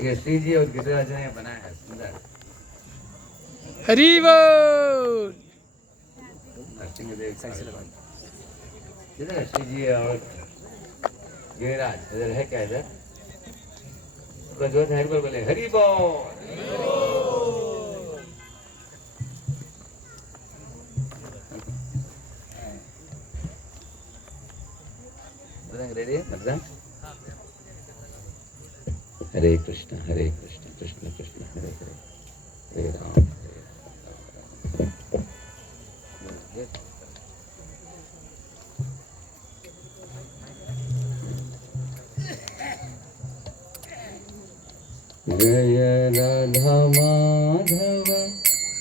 ये श्री जी और गिरिराज ने बनाया है सुंदर। हरी बोल। नरसिंहदेव इधर है श्री जी और गिरिराज, इधर है क्या इधर? उसका जो है बोले हरी बोल। रेडी है? हरे कृष्ण कृष्ण कृष्ण हरे हरे, हरे राम हरे राम। जय राधा माधव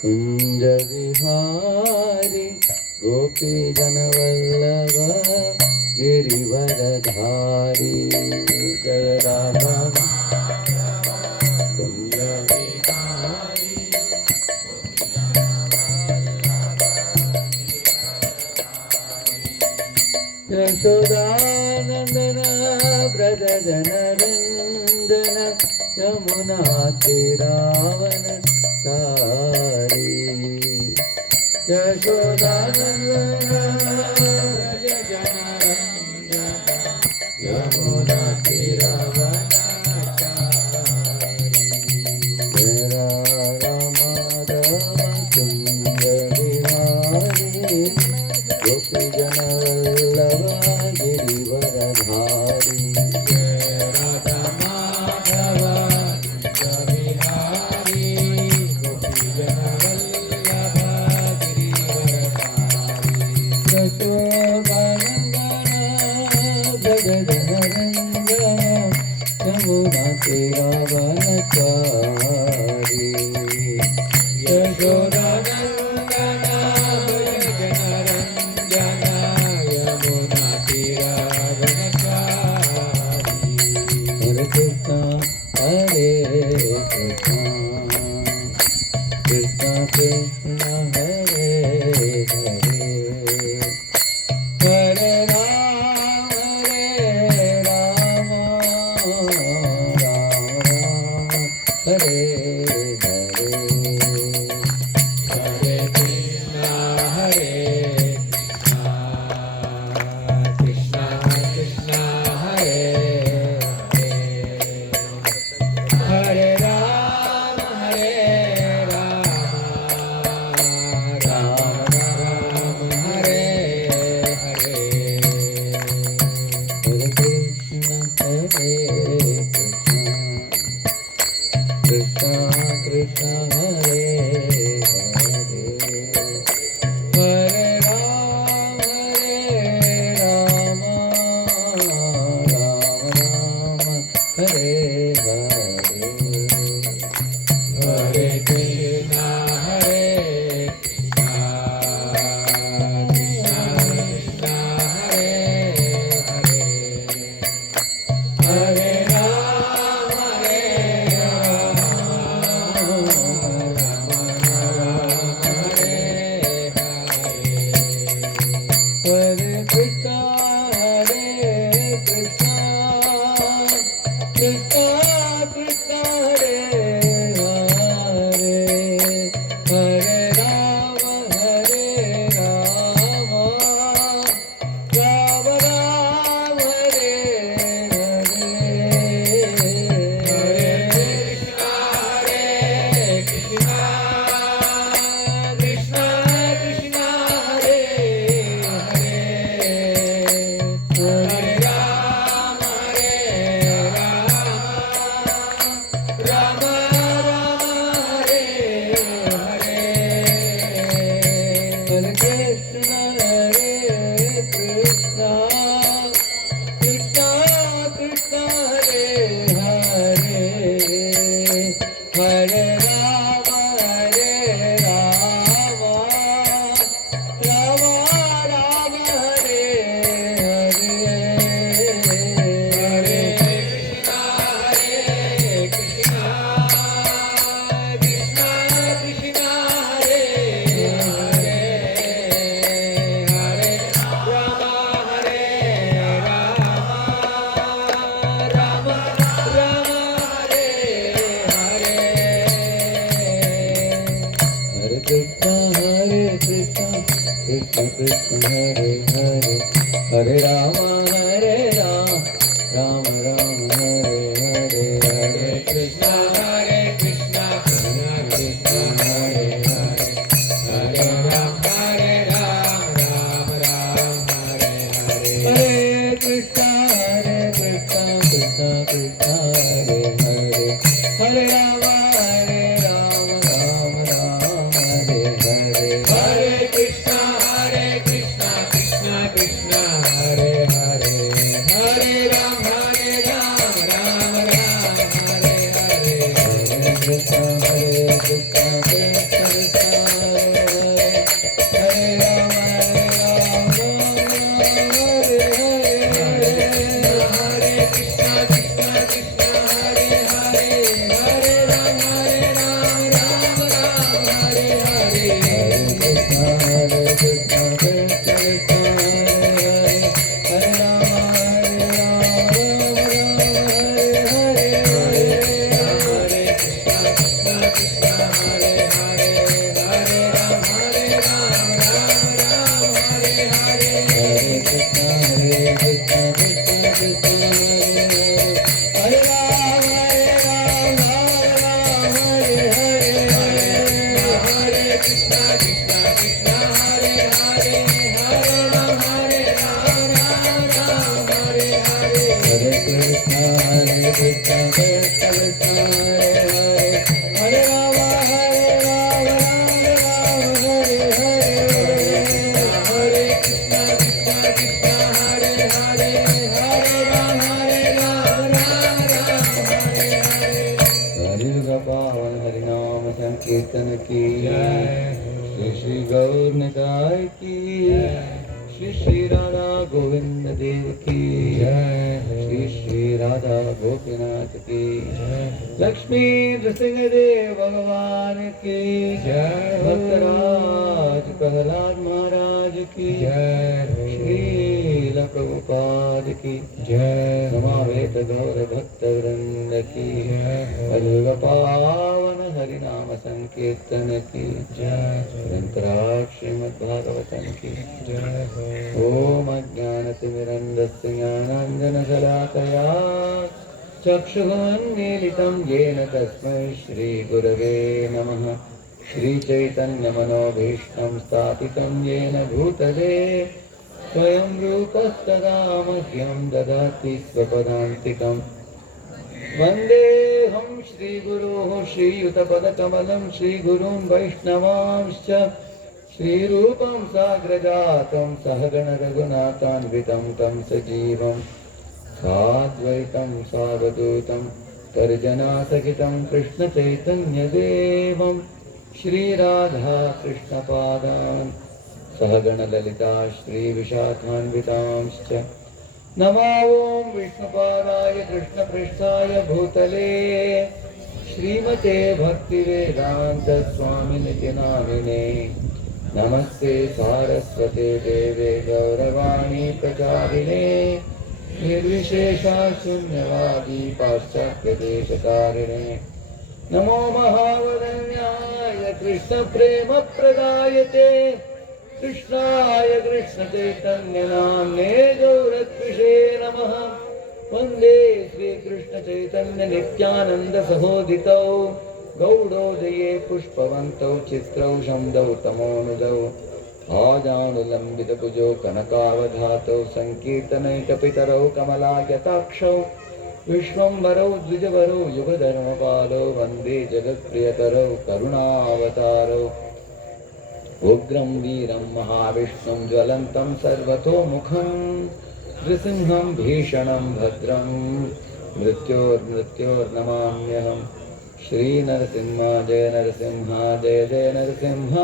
कुंज विहारी, गोपी जन वल्लभ गिरिवरधारी। जय राधा कुंज विहारी, यशोदानंदन व्रज जनरंजन, यमुना तीरावन सारी। यशोदानंदन व्रज जनरंजन, यमुना तीरावन सारी। जय राम माधव कुंज विहारी, गोपी जन वल्लभ गिरिवरधारी। जय राधा माधव कुंज विहारी, गोपी जन वल्लभ गिरिवरधारी। यशोदानंदन व्रज जनरंजन, यमुना तीरावन सारी। यशोदानंदन व्रज जनरंजन, यमुना तीरावन सारी। हरे कृष्ण कृष्ण कृष्ण हरे हरे, हरे राम राम राम हरे हरे। हरे कृष्ण कृष्ण कृष्ण हरे हरे, हरे राम राम राम हरे हरे। हरे कृष्ण कृष्ण कृष्ण हरे हरे, हरे राम राम राम हरे हरे। हरे कृष्ण कृष्ण कृष्ण हरे हरे, हरे राम राम हरे हरे। हरे कृष्ण कृष्ण कृष्ण कृष्ण हरे हरे हरे राम राम राम राम हरे हरे हरे कृष्ण कृष्ण हरे हरे हरे राम राम राम हरे हरे हरे कृष्ण कृष्ण कृष्ण हरे हरे हरे राम राम राम हरे हरे हरे कृष्ण कृष्ण कृष्ण हरे हरे हरे राम राम हरे हरे हरे कृष्ण कृष्ण कृष्ण हरे हरे हरे राम हरे हरे हरे कृष्ण कृष्ण कृष्ण हरे हरे हरे राम हरे हरे हरे कृष्ण कृष्ण कृष्ण हरे हरे हरे राम हरे हरे हरे कृष्ण कृष्ण कृष्ण हरे हरे हरे राम हरे हरे हरे कृष्ण कृष्ण कृष्ण हरे हरे राम हरे हरे हरे कृष्ण कृष्ण कृष्ण हरे हरे हरे राम हरे हरे हरे कृष्ण कृष्ण कृष्ण हरे हरे हरे राम हरे हरे हरे कृष्ण कृष्ण कृष्ण हरे हरे हरे राम हरे हरे हरे पावन हरिनाम संकीर्तन की श्री श्री गौर निताय की श्री श्री राधा गोविंद देव की श्री श्री राधा गोपीनाथ की लक्ष्मी नृसिंह देव भगवान की भक्तराज प्रहलाद महाराज की श्री प्रभुपाद की समावेत गौर भक्त वृंद की अद्भुत पावन हरिनाम संकीर्तन की ग्रंथराज श्रीमद्भागवतम की ओम अज्ञानतिमिरन्दस्य ज्ञानाञ्जनशलाकया चक्षुरुन्मीलितं येन तस्मै श्रीगुरवे नमः श्रीचैतन्यमनोभीष्टं स्थापितं येन भूतले स्वयं रूपस्तदा मह्यं ददाति स्वपदान्तिकम् वन्देऽहं श्रीगुरोः श्रीयुतपदकमलं श्रीगुरुं वैष्णवांश्च श्रीरूपं साग्रजातं सहगणरघुनाथान्वितं तं सजीवं साद्वैतं सावधूतं परिजनासहितं कृष्णचैतन्यदेवं श्रीराधा कृष्णपादान् सहगणललिता श्रीविशाखान्वितांश्च नमो ॐ विष्णुपादाय कृष्णपृष्ठाय भूतले श्रीमते भक्तिवेदान्तस्वामिनिति नामिने नमस्ते सारस्वते देवे गौरवाणी प्रचारिणे निर्विशेषा शून्यवादी पाश्चात्यदेशकारिणे नमो महावदन्याय कृष्णप्रेमप्रदायते कृष्णाय कृष्णचैतन्यनाम्ने गौरत्विषे नमः वन्दे श्रीकृष्णचैतन्यनित्यानन्दसहोदितौ गौडोदये पुष्पवन्तौ चित्रौ शम्दौ तमोनुदौ आजानुलम्बितभुजौ कनकावधातौ सङ्कीर्तनैकपितरौ कमलायताक्षौ विश्वम्भरौ द्विजवरौ युगधर्मपालौ वन्दे जगत्प्रियकरौ करुणावतारौ उग्रं वीरं महाविष्णुं ज्वलन्तं सर्वतोमुखं नृसिंहं भीषणं भद्रं मृत्योर्नमाम्यहम् श्रीनरसिंह जय नरसिंह जय जय नरसिंह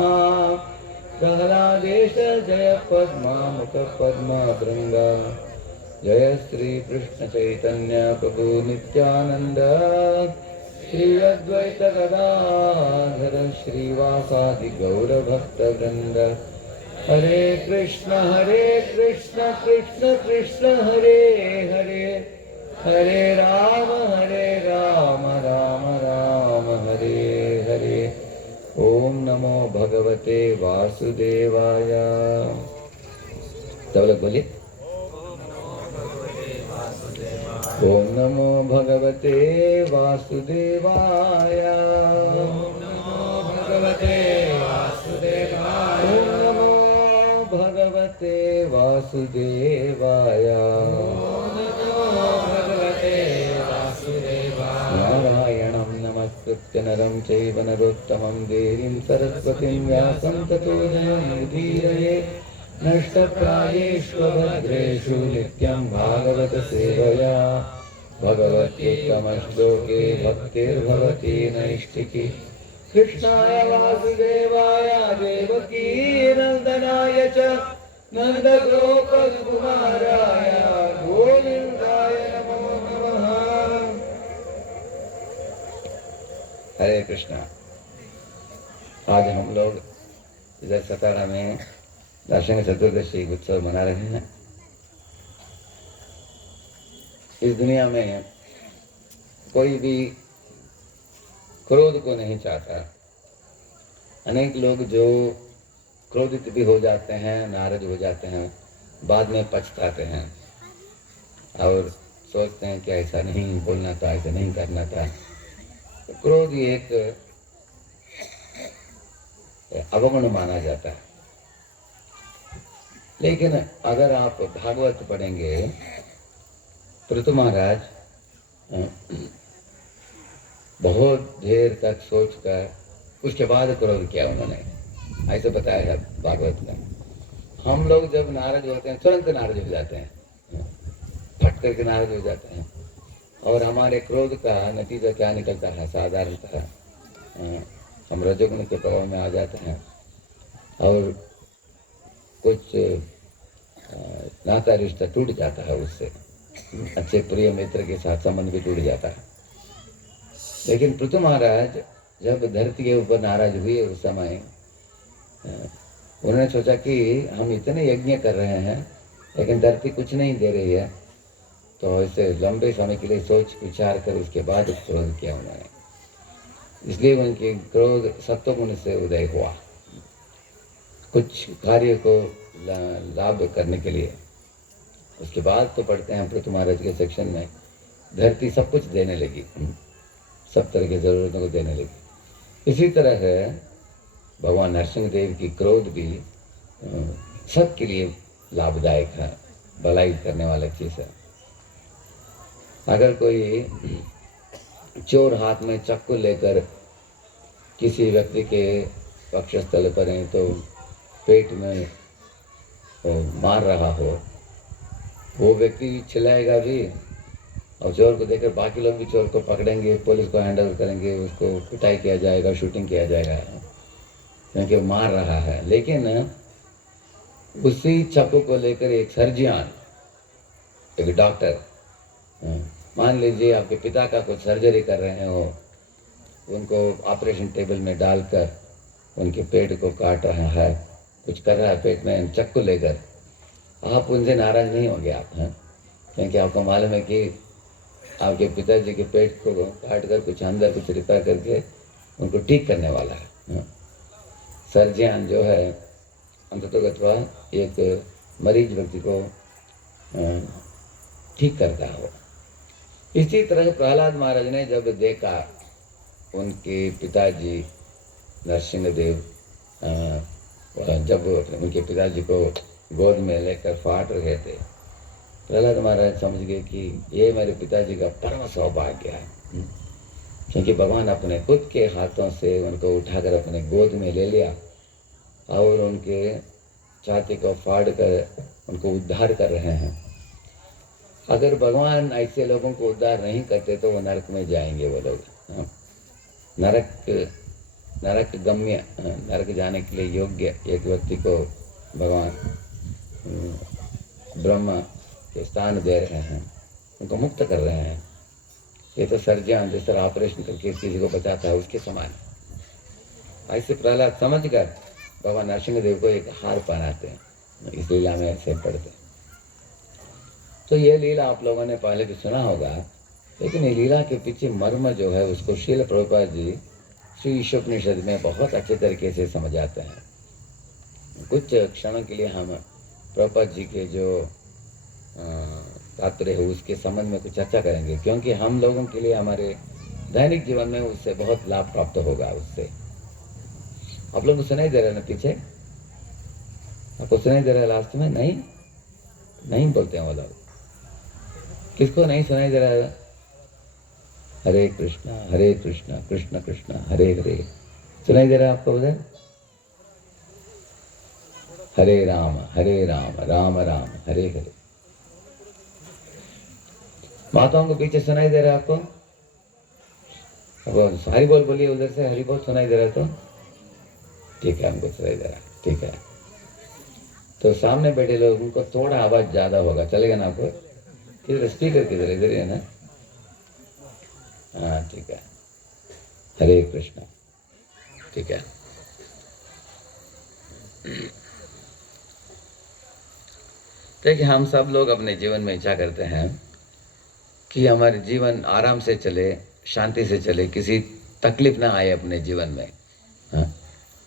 प्रह्लादेश जय पद्मामुख पद्मभृङ्ग जय श्रीकृष्ण चैतन्य प्रभु नित्यानन्द श्री अद्वैत गदाधर श्रीवासादि गौरभक्तवृन्द हरे कृष्ण कृष्ण कृष्ण हरे हरे हरे राम राम राम हरे हरे ओम नमो भगवते वासुदेवाय सब लोग बोलिए। ओम नमो भगवते वासुदेवाय। ओम नमो भगवते वासुदेवाय। ओम नमो भगवते वासुदेवाय। ओम नमो भगवते वासुदेवाय। नारायणं नमस्कृत्य नरं चैव नरोत्तमं देवीं सरस्वतीं व्यासं ततो जयमुदीरये। नष्टप्रायेष्वभद्रेषु नित्यं भागवत सेवया भगवत्युत्तमश्लोके भक्तिर्भवति नैष्ठिकी। कृष्णाय वासुदेवाय देवकी नन्दनाय च नन्दगोपकुमाराय गोविन्दाय नमो नमः। हरे कृष्णा। आज हम लोग इधर सतारा में दर्शन चतुर्दशी उत्सव मना रहे हैं। इस दुनिया में कोई भी क्रोध को नहीं चाहता। अनेक लोग जो क्रोधित भी हो जाते हैं, नाराज हो जाते हैं, बाद में पछताते हैं और सोचते हैं कि ऐसा नहीं बोलना था, ऐसा नहीं करना था। तो क्रोध एक अवगुण माना जाता है। लेकिन अगर आप भागवत पढ़ेंगे पृथु महाराज बहुत देर तक सोचकर उसके बाद क्रोध किया उन्होंने, ऐसे बताया है भागवत में। हम लोग जब नाराज होते हैं तुरंत नाराज हो जाते हैं, फट करके नाराज हो जाते हैं और हमारे क्रोध का नतीजा क्या निकलता है? साधारणतः हम रजोगुण के प्रभाव में आ जाते हैं और कुछ नाता रिश्ता टूट जाता है, उससे अच्छे प्रिय मित्र के साथ संबंध भी टूट जाता है। लेकिन पृथु महाराज जब धरती के ऊपर नाराज हुए उस समय उन्होंने सोचा कि हम इतने यज्ञ कर रहे हैं लेकिन धरती कुछ नहीं दे रही है, तो इसे लंबे समय के लिए सोच विचार कर उसके बाद क्रोध किया उन्होंने। इसलिए उनके क्रोध सत्वगुण से उदय हुआ, कुछ कार्य को लाभ करने के लिए। उसके बाद तो पढ़ते हैं पृथु महाराज के सेक्शन में, धरती सब कुछ देने लगी, सब तरह की जरूरतों को देने लगी। इसी तरह है भगवान नरसिंह देव की क्रोध भी सबके लिए लाभदायक है, भलाई करने वाला चीज़ है। अगर कोई चोर हाथ में चाकू लेकर किसी व्यक्ति के वक्षस्थल पर है तो पेट में मार रहा हो, वो व्यक्ति चिल्लाएगा भी और चोर को देखकर बाकी लोग भी चोर को पकड़ेंगे, पुलिस को हैंडल करेंगे, उसको पिटाई किया जाएगा, शूटिंग किया जाएगा, क्योंकि मार रहा है। लेकिन उसी चाकू को लेकर एक सर्जियन, एक डॉक्टर, मान लीजिए आपके पिता का कुछ सर्जरी कर रहे हो, उनको ऑपरेशन टेबल में डालकर उनके पेट को काट रहा है, कुछ कर रहा है पेट में चाकू लेकर, आप उनसे नाराज नहीं होंगे आप हैं, क्योंकि आपको मालूम है कि आपके पिताजी के पेट को काट कर कुछ अंदर कुछ रिपेयर करके उनको ठीक करने वाला है। सर्जन जो है अंततोगत्वा एक मरीज व्यक्ति को ठीक करता है। इसी तरह प्रहलाद महाराज ने जब देखा उनके पिताजी नरसिंह देव जब उनके पिताजी को गोद में लेकर फाट रहे थे, प्रहलाद महाराज समझ गए कि ये मेरे पिताजी का परम सौभाग्य है, क्योंकि भगवान अपने खुद के हाथों से उनको उठाकर अपने गोद में ले लिया और उनके छाती को फाड़ कर उनको उद्धार कर रहे हैं। अगर भगवान ऐसे लोगों को उद्धार नहीं करते तो वो नरक में जाएंगे वो लोग। नरक गम्य, नरक जाने के लिए योग्य एक व्यक्ति को भगवान ब्रह्मा के स्थान दे रहे हैं, उनको मुक्त कर रहे हैं। ये तो सर्जन जिस तरह ऑपरेशन करके किसी को बचाता है उसके समान। ऐसे प्रहलाद समझ कर भगवान नरसिंह देव को एक हार पहनाते हैं, इस लीला में ऐसे पढ़ते हैं। तो ये लीला आप लोगों ने पहले भी सुना होगा, लेकिन ये लीला के पीछे मर्म जो है उसको श्रील प्रभुपाद जी श्री ईशोपनिषद में बहुत अच्छे तरीके से समझाते हैं। कुछ क्षणों के लिए हम प्रभुपाद जी के जो तात्पर्य है उसके संबंध में कुछ चर्चा करेंगे, क्योंकि हम लोगों के लिए हमारे दैनिक जीवन में उससे बहुत लाभ प्राप्त होगा। उससे आप लोग को सुनाई दे रहा है ना पीछे? आपको सुनाई दे रहा है लास्ट में? नहीं नहीं बोलते हैं वो लोग। किसको नहीं सुनाई दे रहा है? हरे कृष्णा कृष्ण कृष्ण हरे हरे। सुनाई दे रहा है आपको उधर? हरे राम राम राम हरे हरे। माताओं को पीछे सुनाई दे रहा है आपको? अब हरि बोल बोलिए उधर से, हरि बोल सुनाई दे रहा है तो ठीक है, हमको सुनाई दे रहा है, ठीक है। तो सामने बैठे लोगों को थोड़ा आवाज ज्यादा होगा, चलेगा ना आपको? किधर स्पीकर किधर? इधर ही है ना? हाँ ठीक है। हरे कृष्णा, ठीक है। देखिए, हम सब लोग अपने जीवन में इच्छा करते हैं कि हमारे जीवन आराम से चले, शांति से चले, किसी तकलीफ ना आए अपने जीवन में। हाँ,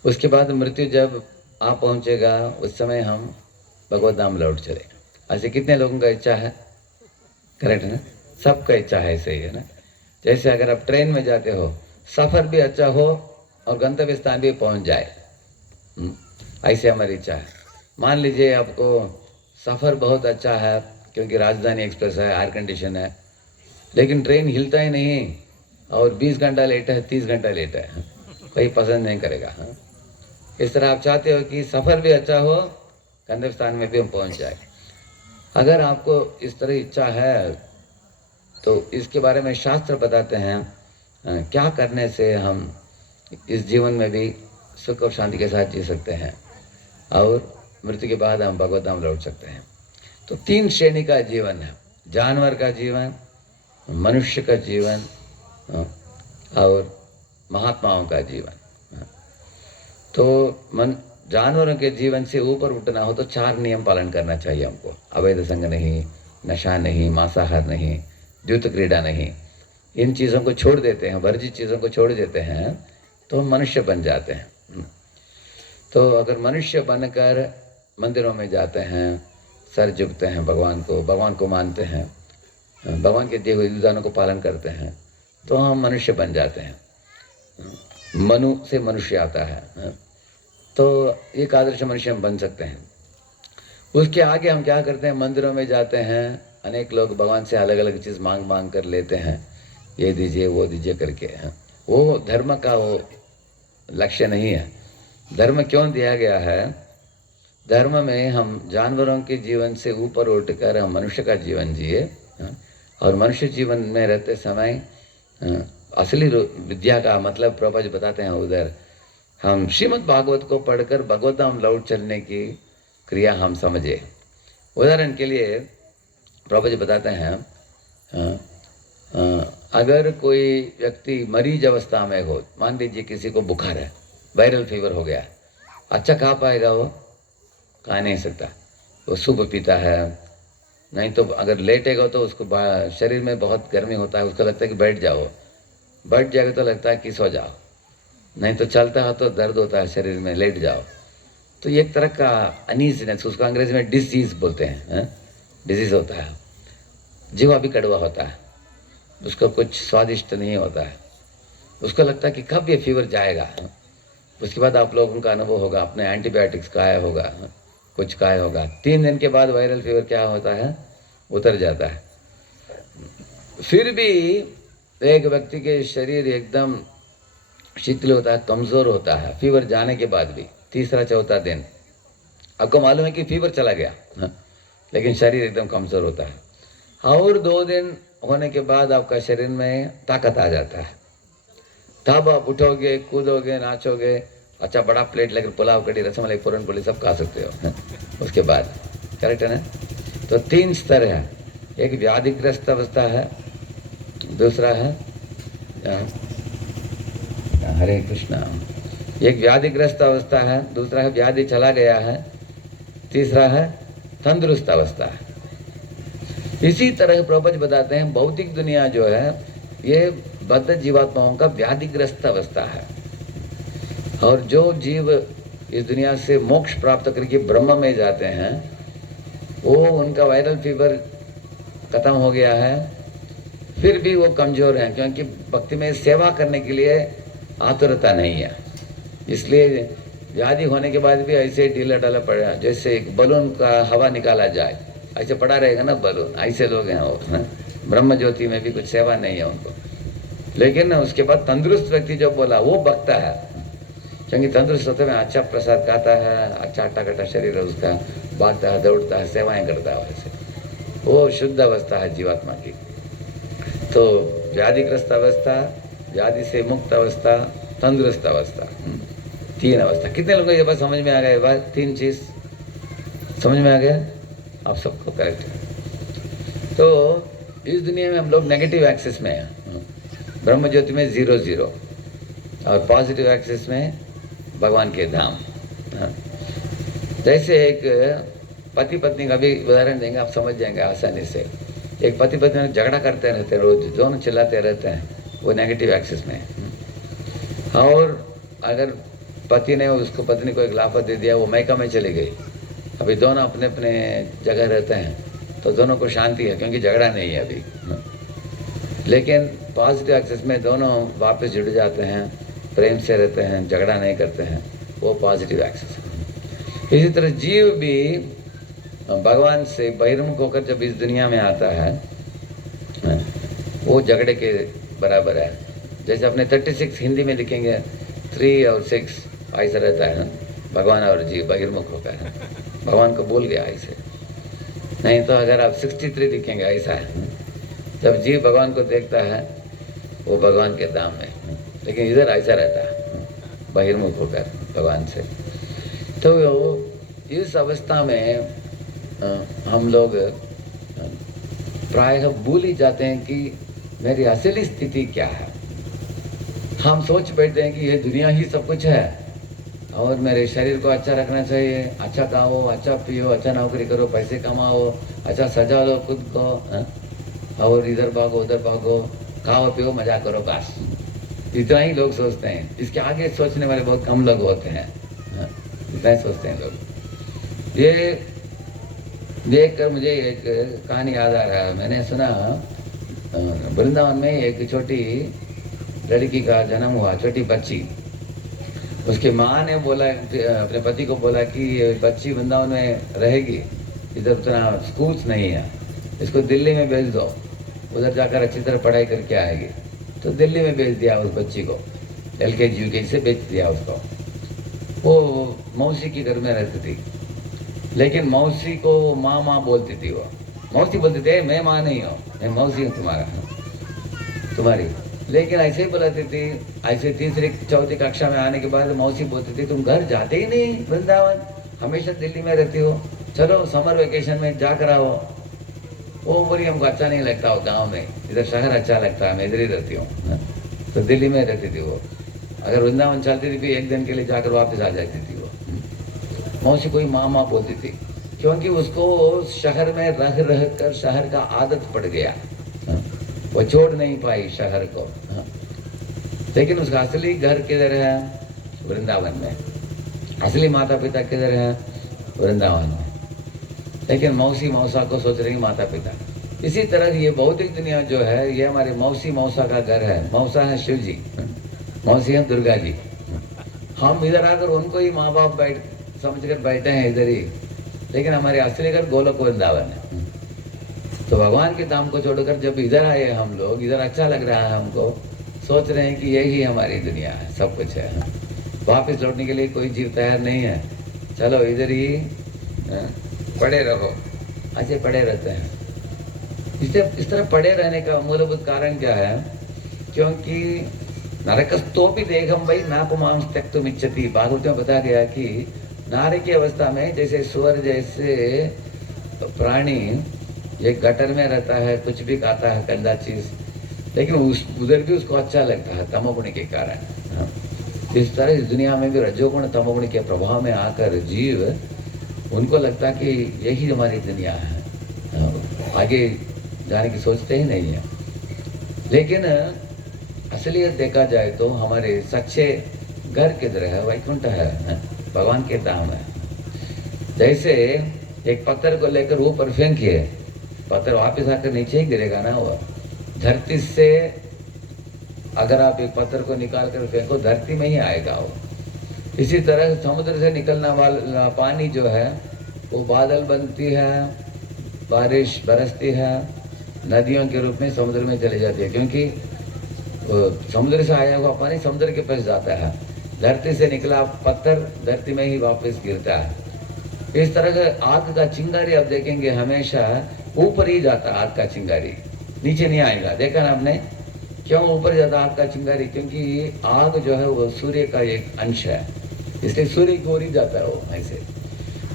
उसके बाद मृत्यु जब आ पहुंचेगा उस समय हम भगवत धाम लौट चले। ऐसे कितने लोगों का इच्छा है? करेक्ट है ना? सबका इच्छा है, सही है ना? जैसे अगर आप ट्रेन में जाते हो, सफ़र भी अच्छा हो और गंतव्य स्थान भी पहुंच जाए, ऐसे हमारी इच्छा है। मान लीजिए आपको सफ़र बहुत अच्छा है क्योंकि राजधानी एक्सप्रेस है, एयर कंडीशन है, लेकिन ट्रेन हिलता ही नहीं और 20 घंटा लेट है, 30 घंटा लेट है, कोई पसंद नहीं करेगा। हाँ, इस तरह आप चाहते हो कि सफ़र भी अच्छा हो, गंतव्य स्थान में भी हम पहुंच जाए। अगर आपको इस तरह इच्छा है तो इसके बारे में शास्त्र बताते हैं क्या करने से हम इस जीवन में भी सुख और शांति के साथ जी सकते हैं और मृत्यु के बाद हम भगवत धाम लौट सकते हैं। तो 3 श्रेणी का जीवन है: जानवर का जीवन, मनुष्य का जीवन और महात्माओं का जीवन। तो जानवरों के जीवन से ऊपर उठना हो तो 4 नियम पालन करना चाहिए हमको। अवैध संग नहीं, नशा नहीं, मांसाहार नहीं, द्यूत क्रीड़ा नहीं। इन चीज़ों को छोड़ देते हैं, वर्जित चीज़ों को छोड़ देते हैं तो हम मनुष्य बन जाते हैं। तो अगर मनुष्य बनकर मंदिरों में जाते हैं, सर झुकते हैं भगवान को मानते हैं, भगवान के दिए हुए विधानों को पालन करते हैं, तो हम मनुष्य बन जाते हैं। मनु से मनुष्य आता है, तो एक आदर्श मनुष्य हम बन सकते हैं। उसके आगे हम क्या करते हैं? मंदिरों में जाते हैं, अनेक लोग भगवान से अलग अलग चीज़ मांग कर लेते हैं, ये दीजिए वो दीजिए करके। वो धर्म का वो लक्ष्य नहीं है। धर्म क्यों दिया गया है? धर्म में हम जानवरों के जीवन से ऊपर उठकर हम मनुष्य का जीवन जिए, और मनुष्य जीवन में रहते समय असली विद्या का मतलब प्रभुपाद जी बताते हैं उधर, हम श्रीमद् भागवत को पढ़कर भगवत धाम लौट चलने की क्रिया हम समझे। उदाहरण के लिए प्रभुपाद जी बताते हैं, अगर कोई व्यक्ति मरीज अवस्था में हो, मान लीजिए किसी को बुखार है, वायरल फीवर हो गया, अच्छा खा पाएगा? वो खा नहीं सकता। वो सूप पीता है, नहीं तो अगर लेटेगा तो उसको शरीर में बहुत गर्मी होता है, उसको लगता है कि बैठ जाएगा तो लगता है कि सो जाओ, नहीं तो चलता है तो दर्द होता है शरीर में, लेट जाओ। तो एक तरह का अनईजीनेस, उसको अंग्रेजी में डिसीज बोलते हैं, डिजीज होता है। जीवा भी कड़वा होता है, उसको कुछ स्वादिष्ट नहीं होता है, उसको लगता है कि कब ये फीवर जाएगा। उसके बाद आप लोगों का अनुभव होगा, अपने एंटीबायोटिक्स खाया होगा, कुछ खाया होगा, 3 दिन के बाद वायरल फीवर क्या होता है? उतर जाता है। फिर भी एक व्यक्ति के शरीर एकदम शीतल होता है, कमज़ोर होता है, फीवर जाने के बाद भी 3-4 दिन आपको मालूम है कि फीवर चला गया, लेकिन शरीर एकदम कमज़ोर होता है। और 2 दिन होने के बाद आपका शरीर में ताकत आ जाता है, तब आप उठोगे, कूदोगे, नाचोगे, अच्छा बड़ा प्लेट लेकर पुलाव, कड़ी, रसमलाई, पूरन पोली सब खा सकते हो उसके बाद। करेक्ट है ना? तो 3 स्तर है, एक व्याधिग्रस्त अवस्था है, दूसरा है हरे कृष्णा, एक व्याधिग्रस्त अवस्था है, दूसरा है व्याधि चला गया है, तीसरा है तंदुरुस्त अवस्था है। इसी तरह प्रभुपाद बताते हैं भौतिक दुनिया जो है ये बद्ध जीवात्माओं का व्याधिग्रस्त अवस्था है, और जो जीव इस दुनिया से मोक्ष प्राप्त करके ब्रह्म में जाते हैं वो उनका वायरल फीवर खत्म हो गया है, फिर भी वो कमजोर हैं क्योंकि भक्ति में सेवा करने के लिए आतुरता नहीं है। इसलिए व्याधि होने के बाद भी ऐसे ढीला ढाला पड़ा, जैसे एक बलून का हवा निकाला जाए ऐसे पड़ा रहेगा ना बलून, ऐसे लोग हैं वो। ब्रह्म ज्योति में भी कुछ सेवा नहीं है उनको। लेकिन उसके बाद तंदुरुस्त व्यक्ति जो बोला वो बकता है, क्योंकि तंदुरुस्त होते में अच्छा प्रसाद खाता है, अच्छा हट्टा कट्टा शरीर है उसका, भागता है, दौड़ता है, सेवाएं करता है, वैसे वो शुद्ध अवस्था है जीवात्मा की। तो व्याधिग्रस्त अवस्था, व्याधि से मुक्त अवस्था, तंदुरुस्त अवस्था, 3 अवस्था। कितने लोगों को ये बात समझ में आ गया? बात 3 चीज समझ में आ गया आप सबको? करेक्ट है। तो इस दुनिया में हम लोग नेगेटिव एक्सिस में हैं, ब्रह्म ज्योति में 0 0 और पॉजिटिव एक्सिस में भगवान के धाम। जैसे एक पति पत्नी का भी उदाहरण देंगे, आप समझ जाएंगे आसानी से। एक पति पत्नी झगड़ा करते रहते हैं, रोज दोनों चिल्लाते रहते हैं, वो नेगेटिव एक्सिस में है। और अगर पति ने उसको पत्नी को एक लाफा दे दिया, वो मैका में चली गई, अभी दोनों अपने अपने जगह रहते हैं, तो दोनों को शांति है क्योंकि झगड़ा नहीं है अभी। लेकिन पॉजिटिव एक्सिस में दोनों वापस जुड़ जाते हैं, प्रेम से रहते हैं, झगड़ा नहीं करते हैं, वो पॉजिटिव एक्सिस है। इसी तरह जीव भी भगवान से बहिर्मुख होकर जब इस दुनिया में आता है, वो झगड़े के बराबर है। जैसे अपने 36 हिंदी में लिखेंगे 3 और 6 ऐसा रहता है, भगवान और जीव बहिर्मुख होकर है, भगवान को बोल गया ऐसे। नहीं तो अगर आप 63 लिखेंगे ऐसा है, जब जीव भगवान को देखता है वो भगवान के धाम में, लेकिन इधर ऐसा रहता है बहिर्मुख होकर भगवान से। तो इस अवस्था में हम लोग प्रायः भूल ही जाते हैं कि मेरी असली स्थिति क्या है। हम सोच बैठते हैं कि ये दुनिया ही सब कुछ है और मेरे शरीर को अच्छा रखना चाहिए, अच्छा खाओ, अच्छा पियो, अच्छा नौकरी करो, पैसे कमाओ, अच्छा सजा लो खुद को, और इधर भागो उधर भागो, खाओ पियो मजा करो, बस इतना ही लोग सोचते हैं। इसके आगे सोचने वाले बहुत कम लोग होते हैं, इतना ही सोचते हैं लोग। ये देख कर मुझे एक कहानी याद आ रहा है। मैंने सुना वृंदावन में एक छोटी लड़की का जन्म हुआ, छोटी बच्ची। उसकी माँ ने बोला, अपने पति को बोला कि ये बच्ची वृंदावन में रहेगी, इधर उतना स्कूल्स नहीं है, इसको दिल्ली में भेज दो, उधर जाकर अच्छी तरह पढ़ाई करके आएगी। तो दिल्ली में भेज दिया उस बच्ची को, LKG UKG से भेज दिया उसको। वो मौसी के घर में रहती थी, लेकिन मौसी को माँ माँ बोलती थी। वो मौसी बोलती थी, मैं माँ नहीं हूँ, मैं मौसी हूँ तुम्हारी। लेकिन ऐसे ही बुलाती थी। ऐसे 3री 4थी कक्षा में आने के बाद मौसी बोलती थी, तुम घर जाते ही नहीं वृंदावन, हमेशा दिल्ली में रहती हो, चलो समर वेकेशन में जाकर आओ। वो बोली हमको अच्छा नहीं लगता हो गाँव में, इधर शहर अच्छा लगता है, मैं इधर ही रहती हूँ। तो दिल्ली में रहती थी वो। अगर वृंदावन चलती थी फिर 1 दिन के लिए जाकर वापस आ जाती थी वो। मौसी कोई माँ माँ बोलती थी, क्योंकि उसको शहर में रह कर शहर का आदत पड़ गया, वो छोड़ नहीं पाई शहर को। लेकिन उसका असली घर किधर है? वृंदावन में। असली माता पिता किधर है? वृंदावन में। लेकिन मौसी मौसा को सोच रही माता पिता। इसी तरह ये भौतिक दुनिया जो है, ये हमारे मौसी मौसा का घर है। मौसा है शिव जी, मौसी है दुर्गा जी। हम इधर आकर उनको ही माँ बाप समझकर बैठे हैं इधर ही, लेकिन हमारे असली घर गोलोक वृंदावन है। तो भगवान के धाम को छोड़कर जब इधर आए हम लोग, इधर अच्छा लग रहा है हमको, सोच रहे हैं कि यही हमारी दुनिया है, सब कुछ है। वापस लौटने के लिए कोई जीव तैयार नहीं है। चलो इधर ही पड़े रहो, ऐसे पड़े रहते हैं। इस तरह पड़े रहने का मूलभूत कारण क्या है? क्योंकि नरकस्तोपि देहम वै नापुमांस त्यक्तुम इच्छति। भागवत में बताया गया कि नारे की अवस्था में जैसे सुअर जैसे प्राणी एक गटर में रहता है, कुछ भी खाता है गंदा चीज, लेकिन उधर भी उसको अच्छा लगता है तमोगुण के कारण। इस तरह इस दुनिया में भी रजोगुण तमोगुण के प्रभाव में आकर जीव, उनको लगता है कि यही हमारी दुनिया है, आगे जाने की सोचते ही नहीं है। लेकिन असलियत देखा जाए तो हमारे सच्चे घर किधर है? वैकुंठ है, भगवान के धाम है। जैसे एक पत्थर को लेकर ऊपर फेंकिए, पत्थर वापस आकर नीचे ही गिरेगा ना। वो धरती से अगर आप एक पत्थर को निकाल कर फेंको, धरती में ही आएगा वो। इसी तरह समुद्र से निकलना वाला पानी जो है वो बादल बनती है, बारिश बरसती है, नदियों के रूप में समुद्र में चली जाती है, क्योंकि समुद्र से आया हुआ पानी समुद्र के पास जाता है। धरती से निकला पत्थर धरती में ही वापस गिरता है। इस तरह का आग का चिंगारी आप देखेंगे हमेशा ऊपर ही जाता है, आग का चिंगारी नीचे नहीं आएगा। देखा ना आपने, क्यों ऊपर जाता आग का चिंगारी? क्योंकि आग जो है वो सूर्य का एक अंश है, इसलिए सूर्य की ओर ही जाता है वो ऐसे।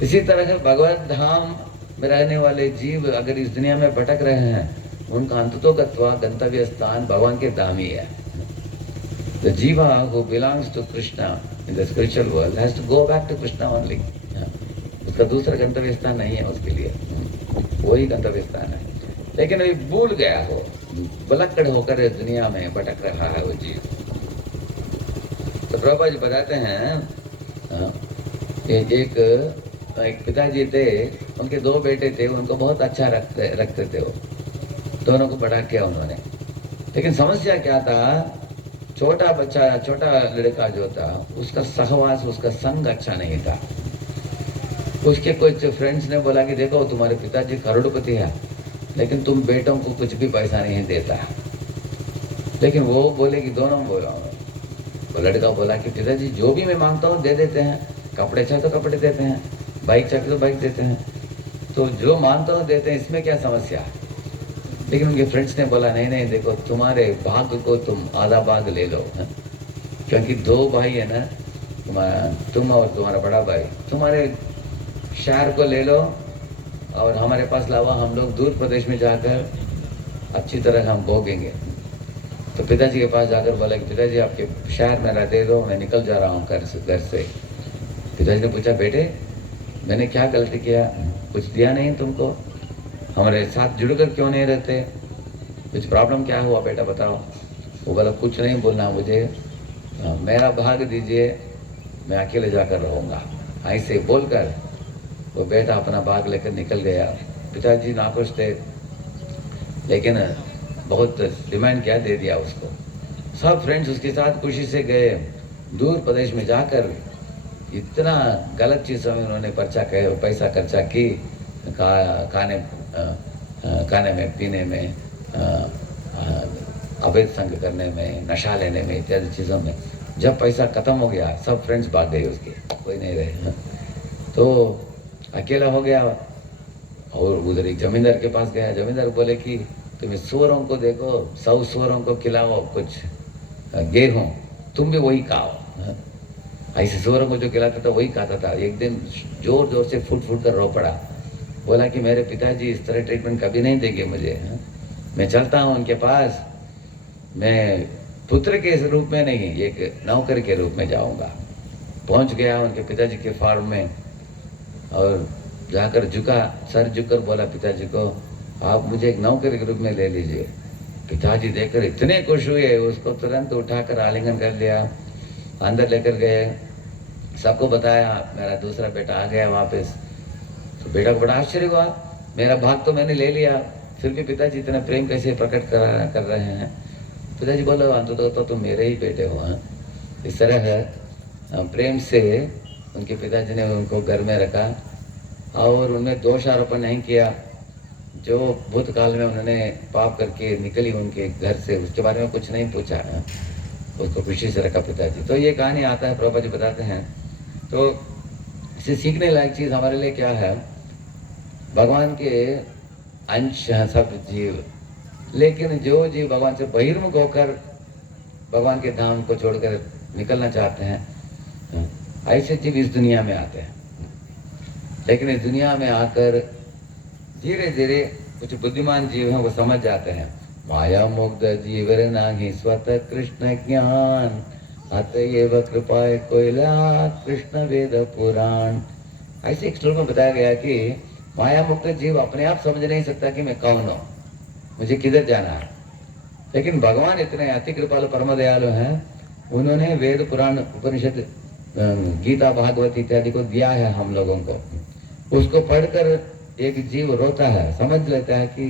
इसी तरह से भगवत धाम में रहने वाले जीव अगर इस दुनिया में भटक रहे हैं, उनका अंततोगत्वा गंतव्य स्थान भगवान के धाम ही है। The jiva who belongs to Krishna in the spiritual world has to go back to Krishna only. उसका दूसरा गंतव्य स्थान नहीं है उसके लिए, वही गंतव्य स्थान है। लेकिन अभी भूल गया हो, बलक्कड़ होकर इस दुनिया में भटक रहा है वो जीव। तो प्रभुपाद जी बताते हैं एक पिताजी थे, उनके 2 बेटे थे, उनको बहुत अच्छा रखते थे वो, दोनों को बढ़ा किया उन्होंने। लेकिन समस्या क्या था, छोटा बच्चा, छोटा लड़का जो था, उसका सहवास, उसका संग अच्छा नहीं था। उसके कुछ फ्रेंड्स ने बोला कि देखो तुम्हारे पिताजी करोड़पति है, लेकिन तुम बेटों को कुछ भी पैसा नहीं देता। लेकिन वो बोले कि दोनों बोला, वो लड़का बोला कि पिताजी जो भी मैं मांगता हूँ दे देते हैं, कपड़े चाहे तो कपड़े देते हैं, बाइक चाहे तो बाइक देते हैं, तो जो मांगता हूँ देते हैं, इसमें क्या समस्या है? लेकिन उनके फ्रेंड्स ने बोला नहीं नहीं, देखो तुम्हारे भाग को तुम आधा भाग ले लो, क्योंकि 2 भाई है ना, तुम और तुम्हारा बड़ा भाई, तुम्हारे शहर को ले लो और हमारे पास लावा, हम लोग दूर प्रदेश में जाकर अच्छी तरह हम भोगेंगे। तो पिताजी के पास जाकर बोला कि पिताजी आपके शहर में रहते दो, मैं निकल जा रहा हूँ घर से। पिताजी ने पूछा बेटे मैंने क्या गलती किया, कुछ दिया नहीं तुमको, हमारे साथ जुड़कर क्यों नहीं रहते, कुछ प्रॉब्लम क्या हुआ बेटा बताओ? वो बोला कुछ नहीं बोलना मुझे, मेरा भाग दीजिए, मैं अकेले जाकर रहूँगा। ऐसे बोलकर वो बेटा अपना भाग लेकर निकल गया। पिताजी नाखुश थे, लेकिन बहुत डिमांड क्या दे दिया उसको। सब फ्रेंड्स उसके साथ खुशी से गए, दूर प्रदेश में जाकर इतना गलत चीज़ों में उन्होंने पैसा खर्चा की, खाने में, पीने में, अवैध संग करने में, नशा लेने में, इत्यादि चीज़ों में। जब पैसा खत्म हो गया सब फ्रेंड्स भाग गए उसके, कोई नहीं रहे, तो अकेला हो गया। और उधर एक जमींदार के पास गया, जमींदार बोले कि तुम्हें सुअरों को देखो, 100 सुअरों को खिलाओ कुछ गेहूँ, तुम भी वही खाओ। ऐसे सुअरों को जो खिलाता था वही खाता था। एक दिन जोर जोर से फुट कर रो पड़ा, बोला कि मेरे पिताजी इस तरह ट्रीटमेंट कभी नहीं देंगे मुझे, मैं चलता हूँ उनके पास, मैं पुत्र के रूप में नहीं, एक नौकर के रूप में जाऊँगा। पहुँच गया उनके पिताजी के फार्म में और जाकर सर झुककर बोला पिताजी को, आप मुझे एक नौकर के रूप में ले लीजिए। पिताजी देखकर इतने खुश हुए, उसको तुरंत उठाकर आलिंगन कर लिया, अंदर लेकर गए, सबको बताया मेरा दूसरा बेटा आ गया वापस। तो बेटा को बड़ा आश्चर्य हुआ, मेरा भाग तो मैंने ले लिया, फिर भी पिताजी इतना प्रेम कैसे प्रकट कर रहे हैं। पिताजी बोलो अंततः तो तुम मेरे ही बेटे हो। इस तरह है प्रेम से उनके पिताजी ने उनको घर में रखा और उनमें दोष आरोपण नहीं किया। जो भूतकाल में उन्होंने पाप करके निकली उनके घर से, उसके बारे में कुछ नहीं पूछा, उसको खुशी से रखा पिताजी। तो ये कहानी आता है, प्रभुपाद जी बताते हैं। तो इसे सीखने लायक चीज़ हमारे लिए क्या है, भगवान के अंश हैं सब जीव, लेकिन जो जीव भगवान से बहिर्मुख होकर भगवान के धाम को छोड़कर निकलना चाहते हैं, ऐसे जीव इस दुनिया में आते हैं। लेकिन इस दुनिया में आकर धीरे धीरे कुछ बुद्धिमान जीव हैं, वो समझ जाते हैं माया मुग्ध जीवर नाही स्वतः कृष्ण ज्ञान, अतएव कृपाय कोयला कृष्ण वेद पुराण। ऐसे एक श्लोक में बताया गया कि माया मुक्त जीव अपने आप समझ नहीं सकता कि मैं कौन हूँ, मुझे किधर जाना है। लेकिन भगवान इतने अति कृपालु परम दयालु हैं, उन्होंने वेद पुराण उपनिषद गीता भागवत इत्यादि को दिया है हम लोगों को। उसको पढ़कर एक जीव रोता है, समझ लेता है कि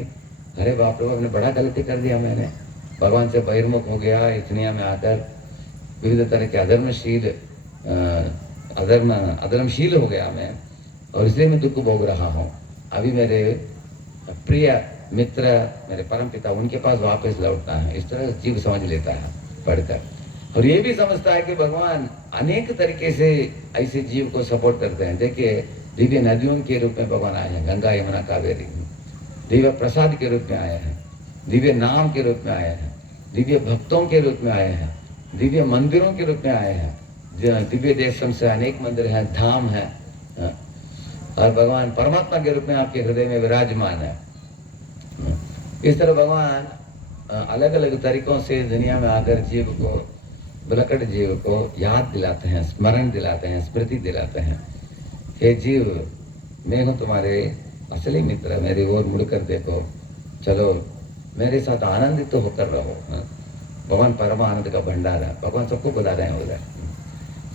अरे बाप रे, हमने बड़ा गलती कर दिया, मैंने भगवान से बहिर्मुख हो गया, इस दुनिया में आकर विविध तरह के अधर्मशील हो गया मैं, और इसलिए मैं दुख भोग रहा हूँ। अभी मेरे प्रिय मित्र, मेरे परम पिता, उनके पास वापस लौटना है। इस तरह जीव समझ लेता है पढ़कर, और ये भी समझता है कि भगवान अनेक तरीके से ऐसे जीव को सपोर्ट करते हैं। देखिए, दिव्य नदियों के रूप में भगवान आए हैं, गंगा यमुना कावेरी, दिव्य प्रसाद के रूप में आए हैं, दिव्य नाम के रूप में आए हैं, दिव्य भक्तों के रूप में आए हैं, दिव्य मंदिरों के रूप में आए हैं। दिव्य देशों से अनेक मंदिर हैं, धाम हैं, और भगवान परमात्मा के रूप में आपके हृदय में विराजमान है। इस तरह भगवान अलग अलग तरीकों से दुनिया में आकर जीव को, विलकट जीव को याद दिलाते हैं, स्मरण दिलाते हैं, स्मृति दिलाते हैं। हे जीव, मैं हूँ तुम्हारे असली मित्र, मेरी ओर मुड़कर देखो, चलो मेरे साथ आनंदित तो होकर रहो। भगवान परम आनंद का भंडार है, भगवान सबको बुला रहे हैं उधर।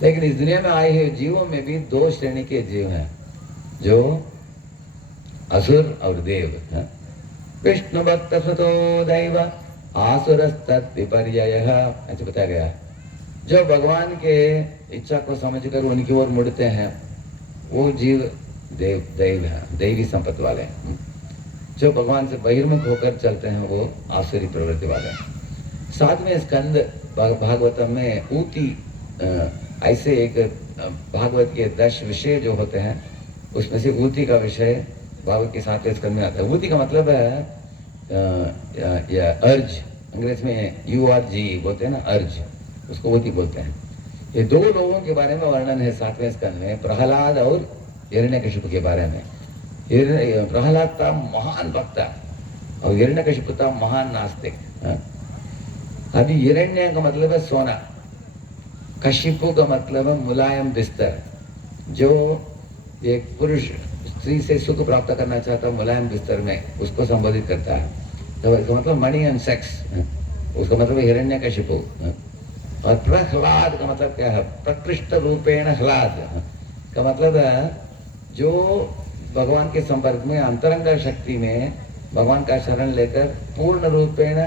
लेकिन इस दुनिया में आए हुए जीवों में भी दो श्रेणी के जीव हैं, जो असुर और देव हैं। विष्णु भक्त सुतो दैव आसुरस्तत् विपर्ययः, ऐसे बताया गया। जो भगवान के इच्छा को समझकर उनकी ओर मुड़ते हैं, वो जीव दैव है, दैवी संपत्ति वाले हैं। जो भगवान से बहिर्मुख होकर चलते हैं, वो आसुरी प्रवृत्ति वाले हैं। 7वें स्कंद भागवतम में ऊती, ऐसे एक भागवत के 10 विषय जो होते हैं, उसमें से ऊती का विषय भागवत के 7वें स्कंद में आता है। ऊती का मतलब है अर्ज, अंग्रेज में URG बोलते हैं ना, अर्ज, उसको ऊती बोलते हैं। ये दो लोगों के बारे में वर्णन है 7वें स्कंद में, प्रहलाद और हिरण्यकशिपु के बारे में। प्रहलाद था महान वक्ता और हिरण्यकशिपु था महान नास्तिक। अभी हिरण्य का मतलब है सोना, कशिपु का मतलब है मुलायम बिस्तर। जो एक पुरुष स्त्री से सुख प्राप्त करना चाहता है मुलायम बिस्तर में, उसको संबोधित करता है। तो इसका मतलब मनी एंड सेक्स, उसका मतलब हिरण्यकशिपु। और प्रहलाद का मतलब क्या है? प्रकृष्ट रूपेण ह्लाद का मतलब है जो भगवान के संपर्क में, अंतरंग शक्ति में भगवान का शरण लेकर पूर्ण रूपेण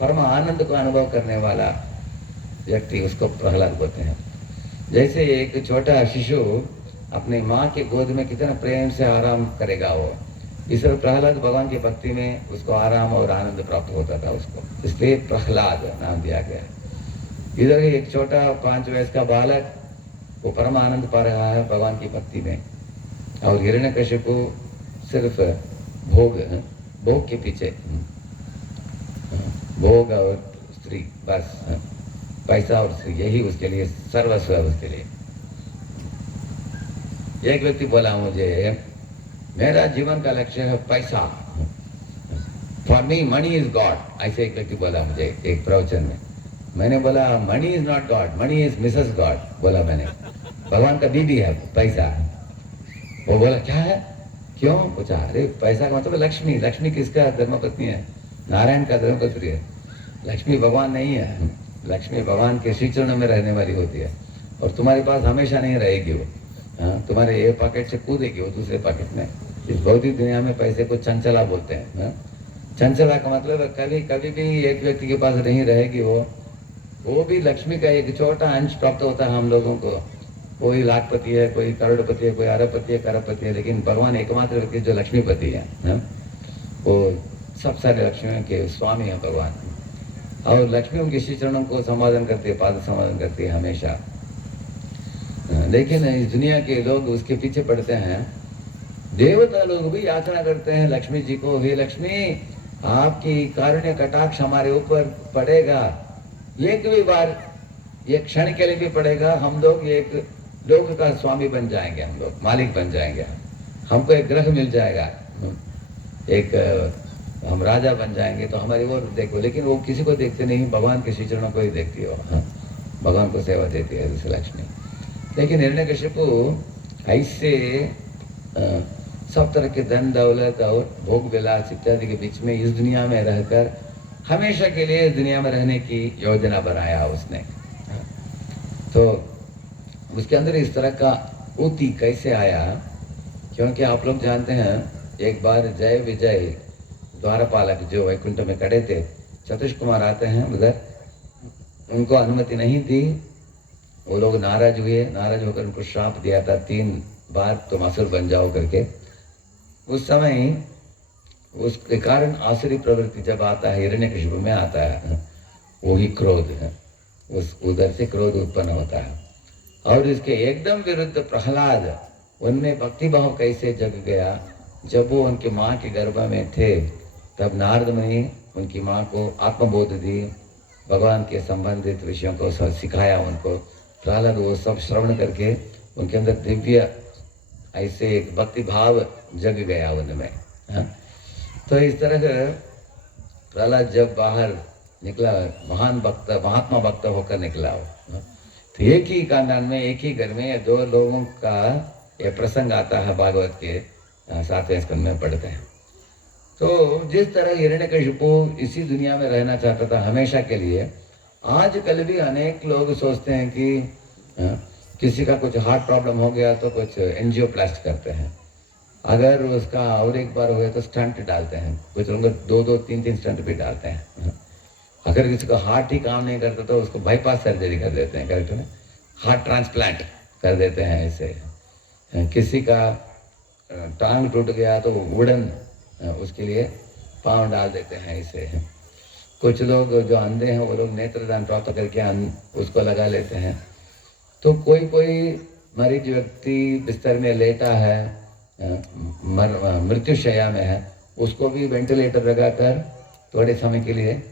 परम आनंद को अनुभव करने वाला व्यक्ति, उसको प्रहलाद बोलते हैं। जैसे एक छोटा शिशु अपनी माँ के गोद में कितना प्रेम से आराम करेगा, वो इस तरह प्रहलाद भगवान की भक्ति में उसको आराम और आनंद प्राप्त होता था उसको, इसलिए प्रहलाद नाम दिया गया। इधर एक छोटा 5 वर्ष का बालक, वो परम आनंद पा रहा है भगवान की भक्ति में, और हिरण्यकशिपु सिर्फ भोग के पीछे, भोग और स्त्री, बस पैसा और स्त्री, यही उसके लिए सर्वस्व है उसके लिए। एक व्यक्ति बोला मुझे, मेरा जीवन का लक्ष्य है पैसा, for me money is God, ऐसे एक व्यक्ति बोला मुझे एक प्रवचन में। मैंने बोला money is not God, money is Mrs God, बोला मैंने, भगवान का बीबी है पैसा। वो बोला क्या है, क्यों पूछा? अरे पैसा का मतलब लक्ष्मी, लक्ष्मी किसका धर्मपत्नी है? नारायण का धर्मपत्नी है। लक्ष्मी भगवान नहीं है, लक्ष्मी भगवान के श्री चरणों में रहने वाली होती है, और तुम्हारे पास हमेशा नहीं रहेगी वो। तुम्हारे एक पॉकेट से कूदेगी वो दूसरे पॉकेट में। इस भौतिक दुनिया में पैसे को चंचला बोलते हैं। चंचला का मतलब कभी कभी भी एक व्यक्ति के पास नहीं रहेगी वो भी लक्ष्मी का एक छोटा अंश प्राप्त होता है हम लोगों को। कोई लाखपति है, कोई करोड़पति है, कोई अरबपति है, करोड़पति है, लेकिन भगवान एकमात्र व्यक्ति जो लक्ष्मीपति है, वो सब सारे लक्ष्मियों के स्वामी है भगवान। और लक्ष्मी उनके श्री चरणों को संवादन करती है, पाद संवादन करती है हमेशा। लेकिन इस दुनिया के लोग उसके पीछे पड़ते हैं। देवता लोग भी याचना करते हैं लक्ष्मी जी को, हे लक्ष्मी आपकी कारुण्य कटाक्ष हमारे ऊपर पड़ेगा, एक भी बार, एक क्षण के लिए भी पड़ेगा, हम लोग एक लोग का स्वामी बन जाएंगे, हम लोग मालिक बन जाएंगे, हमको एक ग्रह मिल जाएगा, एक हम राजा बन जाएंगे, तो हमारी ओर देखो। लेकिन वो किसी को देखते नहीं, भगवान के श्री चरणों को ही देखती हो, भगवान को सेवा देती है जैसे लक्ष्मी। लेकिन हिरण्यकशिपु ऐसे सब तरह के धन दौलत और भोग विलास इत्यादि के बीच में इस दुनिया में रहकर हमेशा के लिए इस दुनिया में रहने की योजना बनाया उसने। तो उसके अंदर इस तरह का ऊती कैसे आया क्योंकि आप लोग जानते हैं एक बार जय विजय द्वारपालक जो वैकुंठ में खड़े थे, चतुष कुमार आते हैं उधर, उनको अनुमति नहीं दी, वो लोग नाराज हुए, नाराज होकर उनको श्राप दिया था 3 बार तुम असुर बन जाओ करके। उस समय उसके कारण आसुरी प्रवृत्ति जब आता है हिरण्यकशिपु में आता है, वही क्रोध है, उस उधर से क्रोध उत्पन्न होता है। और इसके एकदम विरुद्ध प्रहलाद, उनमें भक्ति भाव कैसे जग गया, जब वो उनकी माँ के गर्भ में थे तब नारद मुनि उनकी माँ को आत्मबोध दी, भगवान के संबंधित विषयों को सिखाया उनको। प्रहलाद वो सब श्रवण करके उनके अंदर दिव्य ऐसे एक भक्ति भाव जग गया उनमें। हाँ? तो इस तरह का प्रहलाद जब बाहर निकला, महान भक्त, महात्मा भक्त होकर निकला हो। हाँ? तो एक ही खानदान में, एक ही घर में 2 लोगों का ये प्रसंग आता है, भागवत के 7वें स्कंद में पढ़ते हैं। तो जिस तरह हिरण्यकशिपु इसी दुनिया में रहना चाहता था हमेशा के लिए, आजकल भी अनेक लोग सोचते हैं कि किसी का कुछ हार्ट प्रॉब्लम हो गया तो कुछ एंजियोप्लास्ट करते हैं, अगर उसका और एक बार हो गया तो स्टंट डालते हैं, कुछ लोग 2-2, 3-3 स्टंट भी डालते हैं। अगर किसी का हार्ट ही काम नहीं करता तो उसको बाईपास सर्जरी कर देते हैं, करेक्ट है, हार्ट ट्रांसप्लांट कर देते हैं। ऐसे किसी का टांग टूट गया तो वुडन उसके लिए पाँव डाल देते हैं ऐसे। कुछ लोग जो अंधे हैं वो लोग नेत्रदान प्राप्त करके उसको लगा लेते हैं। तो कोई मरीज व्यक्ति बिस्तर में लेटा है, मृत्युशैया में है, उसको भी वेंटिलेटर लगाकर थोड़े समय के लिए